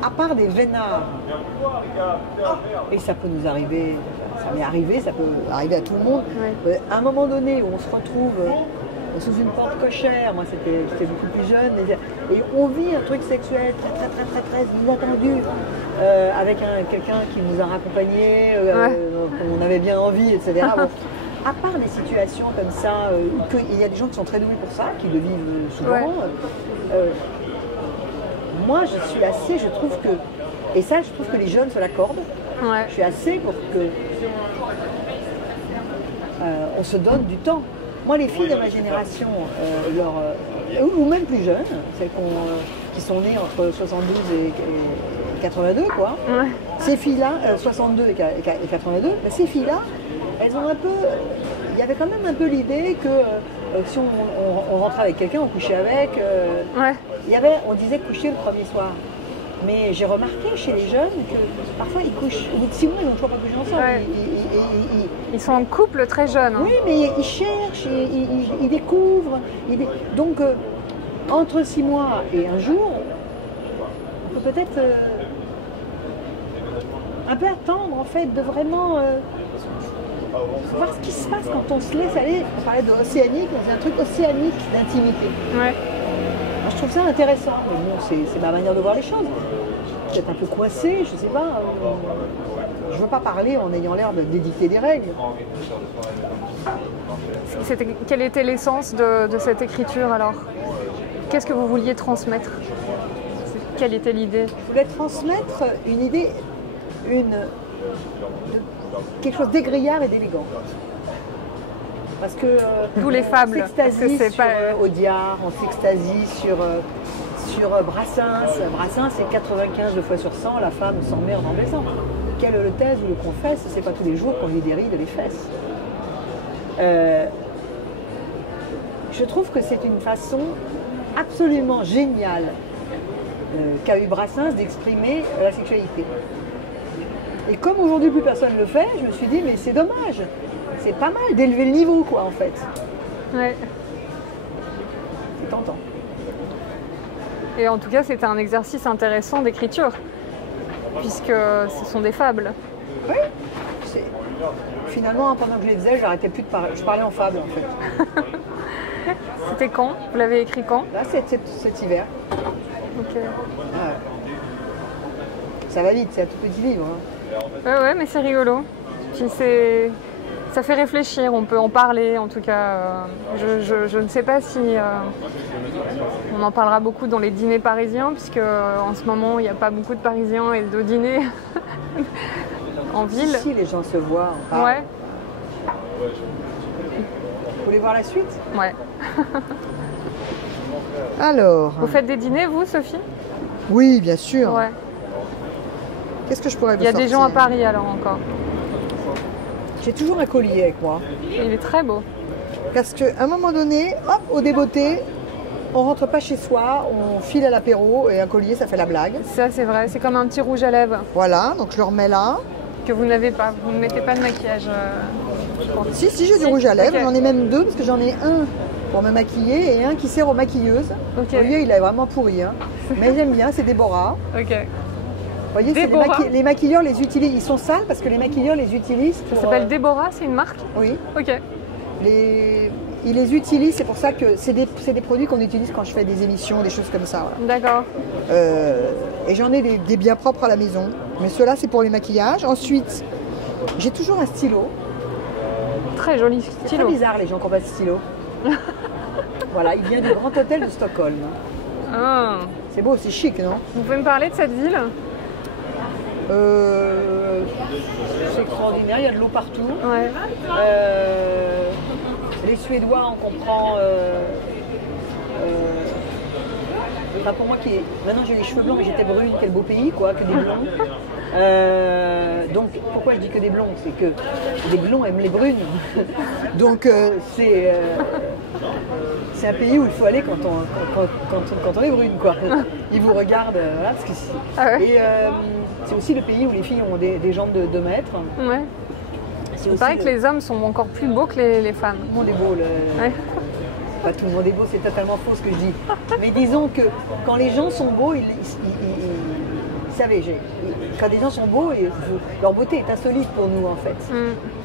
à part des vénards, et ça peut nous arriver, ça m'est arrivé, ça peut arriver à tout le monde, à un moment donné où on se retrouve sous une porte cochère, moi j'étais beaucoup plus jeune, et on vit un truc sexuel très inattendu, avec quelqu'un qui nous a raccompagnés, qu'on avait bien envie, etc. Bon, à part des situations comme ça, il y a des gens qui sont très doués pour ça, qui le vivent souvent, moi je trouve que, et ça je trouve que les jeunes se l'accordent, je suis assez pour que on se donne du temps. Moi, les filles de ma génération, ou même plus jeunes, celles qui sont nées entre 72 et 82, quoi, ces filles-là, 62 et 82, ces filles-là, elles ont un peu... Il y avait quand même un peu l'idée que si on rentrait avec quelqu'un, on couchait avec... on disait coucher le premier soir. Mais j'ai remarqué chez les jeunes que parfois ils couchent, au bout de 6 mois, ils n'ont toujours pas couché ensemble. Ils sont en couple très jeunes. Oui, mais ils cherchent, ils découvrent. Donc, entre 6 mois et un jour, on peut peut-être un peu attendre, en fait, de vraiment voir ce qui se passe quand on se laisse aller. On parlait de océanique, c'est un truc océanique d'intimité. Je trouve ça intéressant, mais bon, c'est ma manière de voir les choses. Peut-être un peu coincé, je sais pas. Je veux pas parler en ayant l'air d'édicter des règles. Quelle était l'essence de cette écriture alors? Qu'est-ce que vous vouliez transmettre? Quelle était l'idée? Je voulais transmettre une idée, quelque chose d'égrillard et d'élégant. Parce que d'où les fables. On s'extasie sur Audiard, on s'extasie sur Brassens. Brassens, c'est 95 fois sur 100, la femme s'emmerde en baisant. Quel le taise ou le confesse, c'est pas tous les jours qu'on lui déride les fesses. Je trouve que c'est une façon absolument géniale qu'a eu Brassens d'exprimer la sexualité. Et comme aujourd'hui plus personne ne le fait, je me suis dit, mais c'est dommage. C'est pas mal d'élever le niveau, quoi, en fait. Ouais. C'est tentant. Et en tout cas, c'était un exercice intéressant d'écriture, puisque ce sont des fables. Oui. Finalement, pendant que je les disais, j'arrêtais plus de parler. Je parlais en fable, en fait. C'était quand? Vous l'avez écrit quand? Là, cet hiver. Ok. Ah, ça va vite, c'est un tout petit livre. Hein. Ouais, mais c'est rigolo. Puis ça fait réfléchir, on peut en parler en tout cas. Je ne sais pas si on en parlera beaucoup dans les dîners parisiens, puisque en ce moment il n'y a pas beaucoup de Parisiens et de dîners en ville. Si les gens se voient, on parle. Ouais. Vous voulez voir la suite? Ouais. Alors. Vous faites des dîners, vous, Sophie? Oui, bien sûr. Ouais. Qu'est-ce que je pourrais vous sortir? Il y a sortir? des gens à Paris alors encore. J'ai toujours un collier avec moi. Il est très beau. Parce qu'à un moment donné, hop, au débeauté, on rentre pas chez soi, on file à l'apéro et un collier, ça fait la blague. Ça, c'est vrai. C'est comme un petit rouge à lèvres. Voilà, donc je le remets là. Que vous n'avez pas. Vous ne mettez pas de maquillage. Si, j'ai du rouge à lèvres. Okay. J'en ai même deux parce que j'en ai un pour me maquiller et un qui sert aux maquilleuses. Okay. Le collier, il est vraiment pourri. Hein. Mais j'aime bien, c'est Déborah. Ok. Vous voyez, les maquilleurs les utilisent, ils sont sales parce que les maquilleurs les utilisent pour... Ça s'appelle Déborah, c'est une marque? Oui. Ok. Ils les utilisent, c'est pour ça que c'est des produits qu'on utilise quand je fais des émissions, des choses comme ça. Voilà. D'accord. Et j'en ai des bien propres à la maison. Mais ceux-là, c'est pour les maquillages. Ensuite, j'ai toujours un stylo. Très joli stylo. C'est très bizarre les gens qui n'ont pas de stylo. Voilà, il vient du Grand Hôtel de Stockholm. Ah. C'est beau, c'est chic, non? Vous pouvez me parler de cette ville? C'est extraordinaire, il y a de l'eau partout. Ouais. Les Suédois, on comprend. Enfin, pour moi, maintenant j'ai les cheveux blancs, mais j'étais brune, quel beau pays, quoi, que des blonds. Donc, pourquoi je dis que des blonds? C'est que les blonds aiment les brunes. Donc, c'est un pays où il faut aller quand on est brune, quoi. Ils vous regardent, voilà, parce que ah ouais. Et c'est aussi le pays où les filles ont des jambes de 2 mètres. Ouais. Il paraît que les hommes sont encore plus beaux que les femmes. Tout le monde est beau. Ouais. Pas tout le monde est beau, c'est totalement faux ce que je dis. Mais disons que quand les gens sont beaux, vous savez, quand des gens sont beaux, leur beauté est insolite pour nous en fait. Parce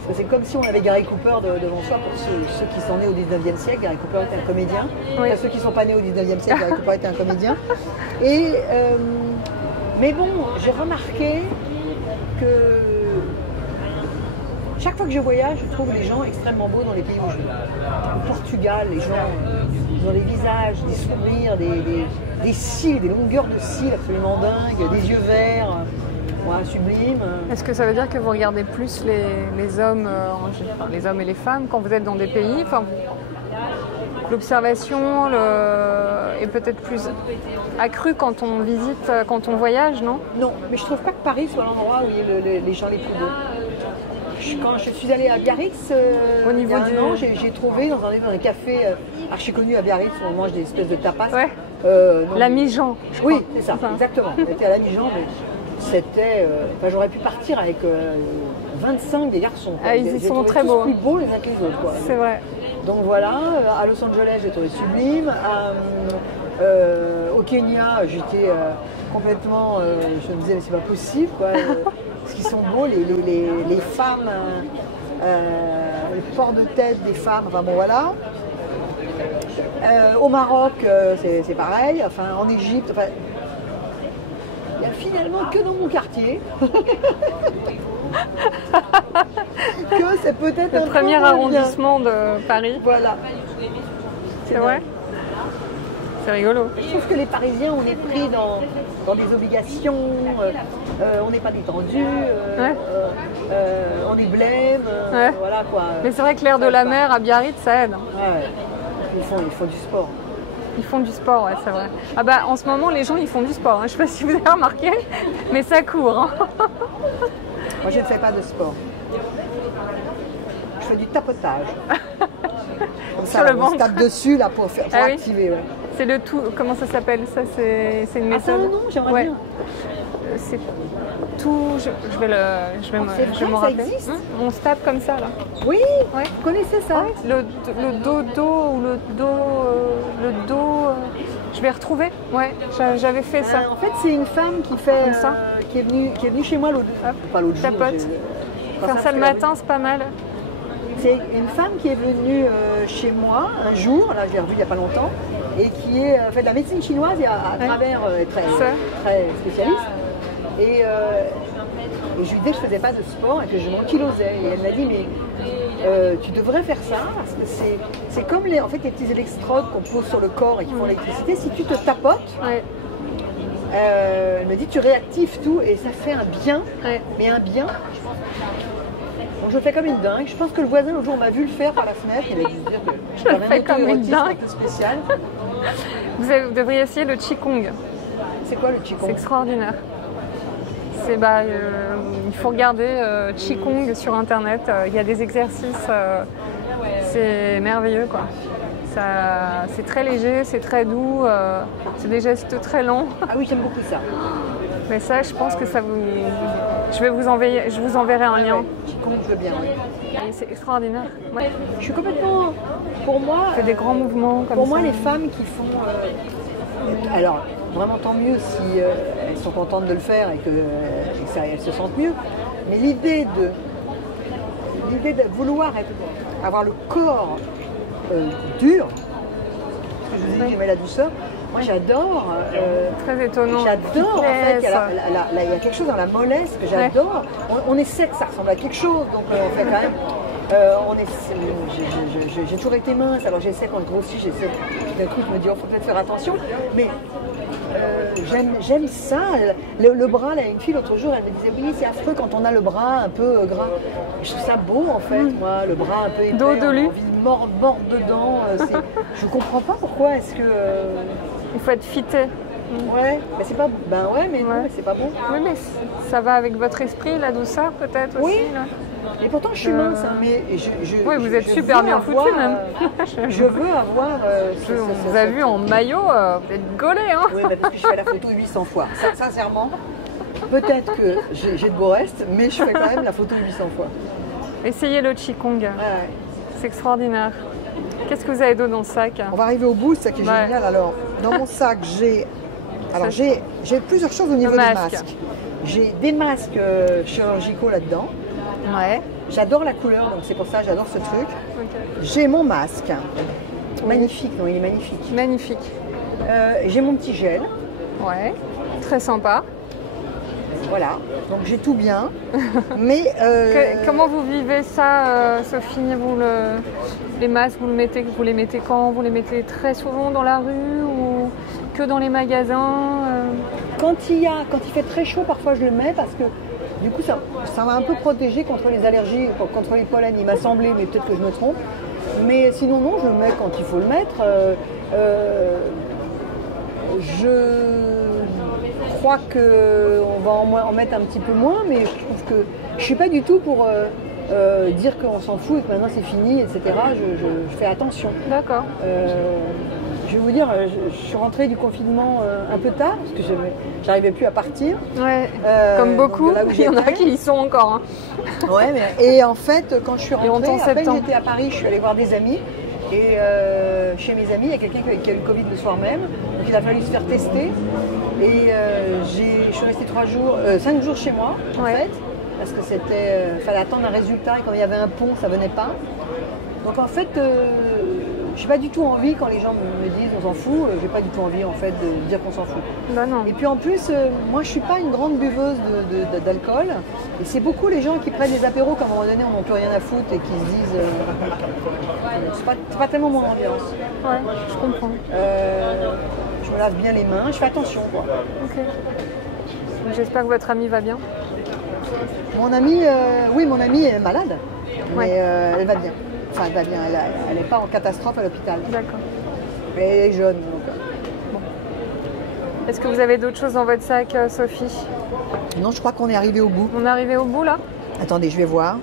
que c'est comme si on avait Gary Cooper devant soi. Pour ceux qui sont nés au 19e siècle, Gary Cooper était un comédien. Oui. Enfin, ceux qui ne sont pas nés au 19e siècle, Gary Cooper était un comédien. Mais bon, j'ai remarqué que chaque fois que je voyage, je trouve les gens extrêmement beaux dans les pays où je vais. Au Portugal, les gens ont des visages, des sourires, des cils, des longueurs de cils absolument dingues, des yeux verts, sublimes. Est-ce que ça veut dire que vous regardez plus les hommes, les hommes et les femmes quand vous êtes dans des pays, l'observation est peut-être plus accrue quand on visite, quand on voyage, non? Non, mais je trouve pas que Paris soit l'endroit où il y a les gens les plus beaux. Quand je suis allée à Biarritz, il y a un an, j'ai trouvé dans un café archi connu à Biarritz où on mange des espèces de tapas. Ouais. La Mi-Jean. Oui, c'est ça, exactement. C'était à la Mi-Jean, mais c'était. J'aurais pu partir avec 25 des garçons. Ah, ils sont très beaux. Plus beaux les uns que les autres. C'est vrai. Donc voilà, à Los Angeles, j'ai trouvé sublime. Au Kenya, j'étais complètement. Je me disais, mais c'est pas possible, quoi. Parce qu'ils sont beaux, les femmes, le port de tête des femmes, enfin bon voilà. Au Maroc, c'est pareil, enfin en Égypte, enfin, il n'y a finalement que dans mon quartier que c'est peut-être le premier arrondissement de Paris. Voilà. C'est vrai. C'est rigolo. Je trouve que les Parisiens, on est pris dans des obligations, on n'est pas détendu, on est blême, voilà quoi. Mais c'est vrai que l'air de la mer à Biarritz, ça aide. Ouais. Ils font du sport. Ils font du sport, ouais, c'est vrai. Ah bah, en ce moment, les gens, ils font du sport. Hein. Je sais pas si vous avez remarqué, mais ça court. Hein. Moi, je ne fais pas de sport. Je fais du tapotage. Comme ça, sur le on se tape dessus là, pour activer. Ouais. C'est le tout. Comment ça s'appelle? Ça, c'est une méthode. Ah, ça, non, j'aimerais bien. C'est tout. Je vais me rappeler. On se tape comme ça là. Oui. Ouais. Vous connaissez ça? Ouais. Le dodo ou le dos. Je vais retrouver. Ouais. J'avais fait ça. En fait, c'est une femme qui fait ça. Qui est venue chez moi l'autre jour. Pas l'autre jour. Tapote. Faire ça le matin, c'est pas mal. C'est une femme qui est venue chez moi un jour, là je l'ai revue il n'y a pas longtemps, et qui fait de la médecine chinoise et à travers très spécialiste. Et je lui disais que je ne faisais pas de sport et que je m'ankylosais. Et elle m'a dit, mais tu devrais faire ça, parce que c'est comme les petits électrodes qu'on pose sur le corps et qui font l'électricité. Si tu te tapotes, elle me dit, tu réactives tout et ça fait un bien, mais un bien. Donc je fais comme une dingue. Je pense que le voisin l'autre jour m'a vu le faire par la fenêtre. Il a dû se dire que je fais comme une dingue. Spécial. Vous devriez essayer le Qigong. C'est quoi le Qigong? C'est extraordinaire. Il faut regarder Qigong sur internet. Il y a des exercices. C'est merveilleux quoi. C'est très léger, c'est très doux. C'est des gestes très lents. Ah oui, j'aime beaucoup ça. Mais ça, je pense que ça vous. Je vous enverrai un lien. Qigong, je veux bien. C'est extraordinaire. Ouais. Je suis complètement. Pour moi. Fait des grands mouvements comme ça. Pour moi, les femmes qui font. Alors, vraiment tant mieux si elles sont contentes de le faire et qu'elles se sentent mieux. Mais l'idée de vouloir avoir le corps dur, parce que je vous ai dit, j'aimais la douceur. Moi, j'adore. Très étonnant. J'adore, en fait. Il y a quelque chose dans la mollesse que j'adore. On essaie que ça ressemble à quelque chose, donc on fait quand même. J'ai toujours été mince, alors j'essaie quand je grossis, j'essaie. D'un coup, je me dis, il faut peut-être faire attention. Mais j'aime ça. Le bras, là, une fille l'autre jour, elle me disait, oui, c'est affreux quand on a le bras un peu gras. Je trouve ça beau, en fait, moi, le bras un peu épais. Dos de lui. Envie de mordre dedans. Je comprends pas pourquoi est-ce que. Il faut être fité. Ouais, mais c'est pas. Ben ouais, mais non, mais c'est pas bon. Oui, mais ça va avec votre esprit, la douceur peut-être aussi. Oui. Là. Et pourtant je suis mince, hein, mais oui, vous êtes super bien foutu même. Je veux avoir. On vous a vu en maillot, vous êtes gaulé, hein. Oui, bah, parce que je fais la photo 800 fois. Sincèrement, peut-être que j'ai de beaux restes, mais je fais quand même la photo 800 fois. Essayez le Qigong. Ouais. C'est extraordinaire. Qu'est-ce que vous avez d'autre dans le sac? On va arriver au bout, c'est ça qui est génial. Alors, dans mon sac, j'ai Alors j'ai plusieurs choses au niveau des masques. J'ai des masques chirurgicaux là-dedans. Ouais. J'adore la couleur, donc c'est pour ça que j'adore ce truc. Okay. J'ai mon masque. Magnifique, non, il est magnifique. Magnifique. J'ai mon petit gel. Ouais, très sympa. Voilà, donc j'ai tout bien. Mais comment vous vivez ça, Sophie? Les masques, vous les mettez quand? Vous les mettez très souvent dans la rue ou que dans les magasins? Quand il fait très chaud, parfois je le mets parce que du coup ça m'a un peu protégé contre les allergies, contre les pollens. Il m'a semblé, mais peut-être que je me trompe. Mais sinon non, je le mets quand il faut le mettre. Je crois qu'on va en mettre un petit peu moins, mais je trouve que je ne suis pas du tout pour dire qu'on s'en fout et que maintenant c'est fini, etc. Je fais attention. D'accord. Je vais vous dire, je suis rentrée du confinement un peu tard, parce que j'arrivais plus à partir. Ouais, comme beaucoup, il y en a qui y sont encore. Hein. Ouais, et en fait, quand je suis rentrée, à peine septembre. j'étais à Paris, je suis allée voir des amis. Et chez mes amis, il y a quelqu'un qui a eu le Covid le soir même, donc il a fallu se faire tester. Et je suis restée 5 jours chez moi, en fait, parce que fallait attendre un résultat et quand il y avait un pont, ça venait pas. Donc en fait, j'ai pas du tout envie quand les gens me disent on s'en fout, j'ai pas du tout envie en fait de dire qu'on s'en fout. Bah non. Et puis en plus, moi je suis pas une grande buveuse d'alcool, et c'est beaucoup les gens qui prennent des apéros qu'à un moment donné on n'a plus rien à foutre et qui se disent c'est pas tellement mon ambiance. Ouais, je comprends. Je me lave bien les mains, je fais attention quoi. Ok. J'espère que votre amie va bien. Mon amie, oui, mon amie est malade, mais elle va bien. Enfin, elle va bien, elle n'est pas en catastrophe à l'hôpital. D'accord. Mais elle est jeune, donc. Bon. Est-ce que vous avez d'autres choses dans votre sac, Sophie? Non, je crois qu'on est arrivé au bout. On est arrivé au bout, là? Attendez, je vais voir.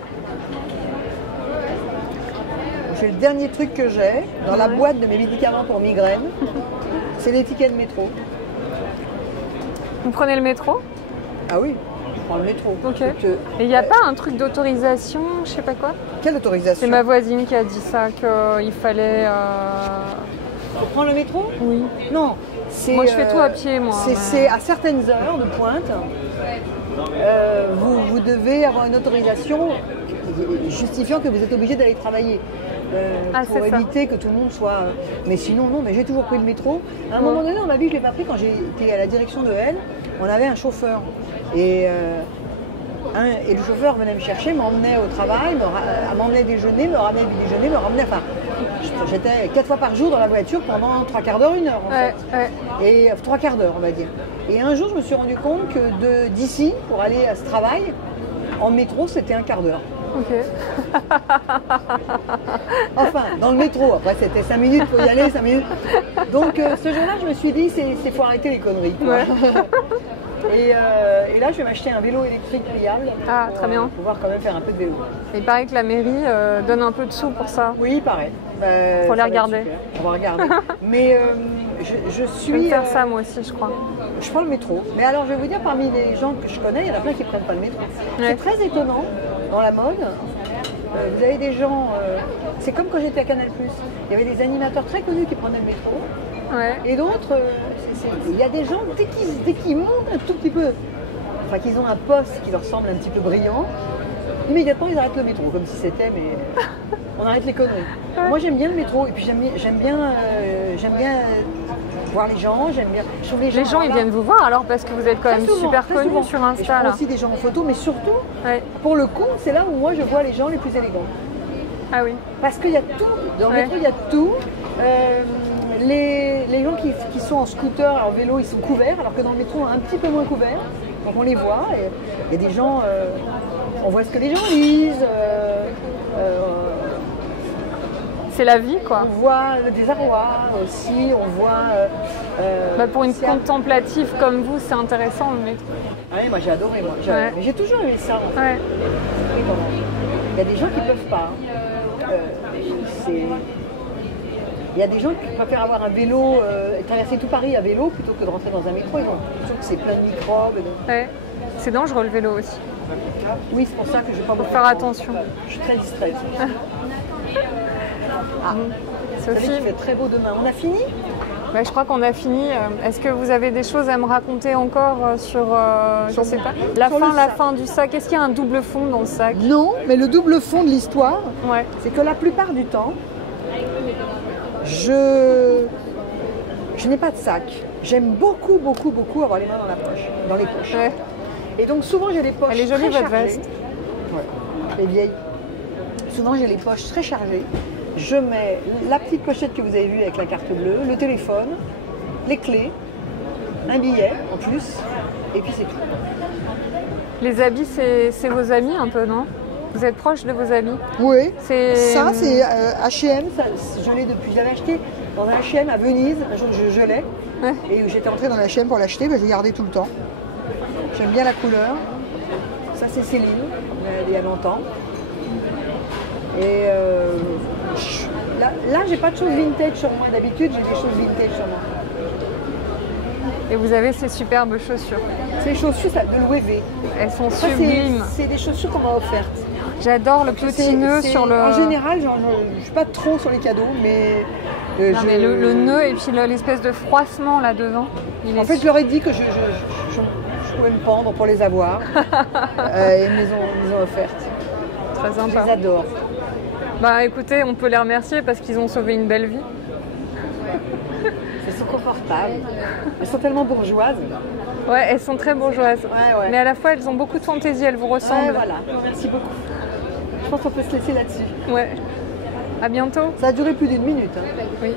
C'est le dernier truc que j'ai dans la boîte de mes médicaments pour migraine. C'est les tickets de métro. Vous prenez le métro? Ah oui, je prends le métro. Ok. Et il n'y a pas un truc d'autorisation, je sais pas quoi? Quelle autorisation? C'est ma voisine qui a dit ça, qu'il fallait... Pour prendre le métro? Oui. Non. Moi, je fais tout à pied, moi. C'est à certaines heures de pointe, vous devez avoir une autorisation justifiant que vous êtes obligé d'aller travailler. Pour éviter que tout le monde soit... Mais sinon, non, mais j'ai toujours pris le métro. À un moment donné, dans ma vie, je ne l'ai pas pris quand j'étais à la direction de L. On avait un chauffeur. Et le chauffeur venait me chercher, m'emmenait au travail, m'emmenait déjeuner, me ramenait du déjeuner, me ramenait... Enfin, j'étais 4 fois par jour dans la voiture pendant 3 quarts d'heure, 1 heure en fait. Et 3 quarts d'heure, on va dire. Et un jour, je me suis rendu compte que d'ici, pour aller à ce travail, en métro, c'était 1 quart d'heure. Ok. Enfin, dans le métro. Après, c'était 5 minutes pour y aller, 5 minutes. Donc, ce jour-là, je me suis dit, c'est faut arrêter les conneries. Ouais. Et là, je vais m'acheter un vélo électrique pliable. Ah, très bien. Pour pouvoir quand même faire un peu de vélo. Il paraît que la mairie donne un peu de sous pour ça. Oui, il paraît. Faut les regarder. On va regarder. Mais je suis... Je vais faire ça, moi aussi, je crois. Je prends le métro. Mais alors, je vais vous dire, parmi les gens que je connais, il y en a plein qui ne prennent pas le métro. C'est très étonnant dans la mode. Vous avez des gens... c'est comme quand j'étais à Canal+. Il y avait des animateurs très connus qui prenaient le métro. Ouais. Et d'autres, il y a des gens, dès qu'ils montent un tout petit peu, enfin qu'ils ont un poste qui leur semble un petit peu brillant, immédiatement ils arrêtent le métro, comme si c'était, mais on arrête les conneries. Ouais. Moi j'aime bien le métro, et puis j'aime bien voir les gens, j'aime bien... Je trouve les gens ils viennent vous voir alors, parce que vous êtes quand même super connus sur Insta. Et je prends aussi des gens en photo, mais surtout, pour le coup, c'est là où moi je vois les gens les plus élégants. Ah oui. Parce qu'il y a tout, dans le métro il y a tout. Les gens qui sont en scooter, en vélo, ils sont couverts, alors que dans le métro, un petit peu moins couverts. Donc on les voit. Il y a des gens, on voit ce que les gens lisent. C'est la vie, quoi. On voit le désarroi aussi, on voit... pour une contemplative comme vous, c'est intéressant le métro. Ah oui, moi j'ai adoré, moi. J'ai toujours aimé ça. En fait. Il y a des gens qui ne peuvent pas. Il y a des gens qui préfèrent avoir un vélo, traverser tout Paris à vélo plutôt que de rentrer dans un métro. Ils ont l'impression que c'est plein de microbes. Ouais. C'est dangereux le vélo aussi. Oui, c'est pour ça que je ne vais pas beaucoup. Faut faire attention. Je suis très distraite. Sophie, il fait très beau demain. On a fini? Bah, je crois qu'on a fini. Est-ce que vous avez des choses à me raconter encore sur, je sais pas, la fin du sac? Est-ce qu'il y a un double fond dans le sac? Non, mais le double fond de l'histoire, Ouais. c'est que la plupart du temps, je n'ai pas de sac. J'aime beaucoup, beaucoup, beaucoup avoir les mains dans les poches. Ouais. Et donc souvent j'ai les poches Elle est jolie, très votre chargées. veste. Ouais, elle est vieille. Souvent j'ai les poches très chargées. Je mets la petite pochette que vous avez vue avec la carte bleue, le téléphone, les clés, un billet en plus, et puis c'est tout. Les habits, c'est vos amis un peu, non? Vous êtes proche de vos amis? Oui, C'est... ça c'est H&M, je l'ai depuis, j'avais acheté dans un H&M à Venise, un jour je l'ai, Ouais. et j'étais entrée dans le H&M pour l'acheter, je l'ai gardé tout le temps. J'aime bien la couleur, ça c'est Céline, il y a longtemps. Et là j'ai pas de choses vintage sur moi, d'habitude j'ai des choses vintage sur moi. Et vous avez ces superbes chaussures. Ces chaussures ça, de Loewe. Elles sont Ça, sublimes. c'est des chaussures qu'on m'a offertes. J'adore le petit nœud sur le... En général, je suis pas trop sur les cadeaux, mais... Non, mais le nœud et puis l'espèce de froissement là devant. En fait, je leur ai dit que je pouvais me pendre pour les avoir. Et ils me les ont offertes. Très Je sympa. les adore. Bah écoutez, on peut les remercier parce qu'ils ont sauvé une belle vie. Elles sont confortables. Elles sont tellement bourgeoises. Ouais, elles sont très bourgeoises. Ouais. Mais à la fois, elles ont beaucoup de fantaisie, elles vous ressemblent. Ouais, voilà. Merci beaucoup. Je pense qu'on peut se laisser là-dessus. Ouais. À bientôt. Ça a duré plus d'1 minute. Hein. Oui.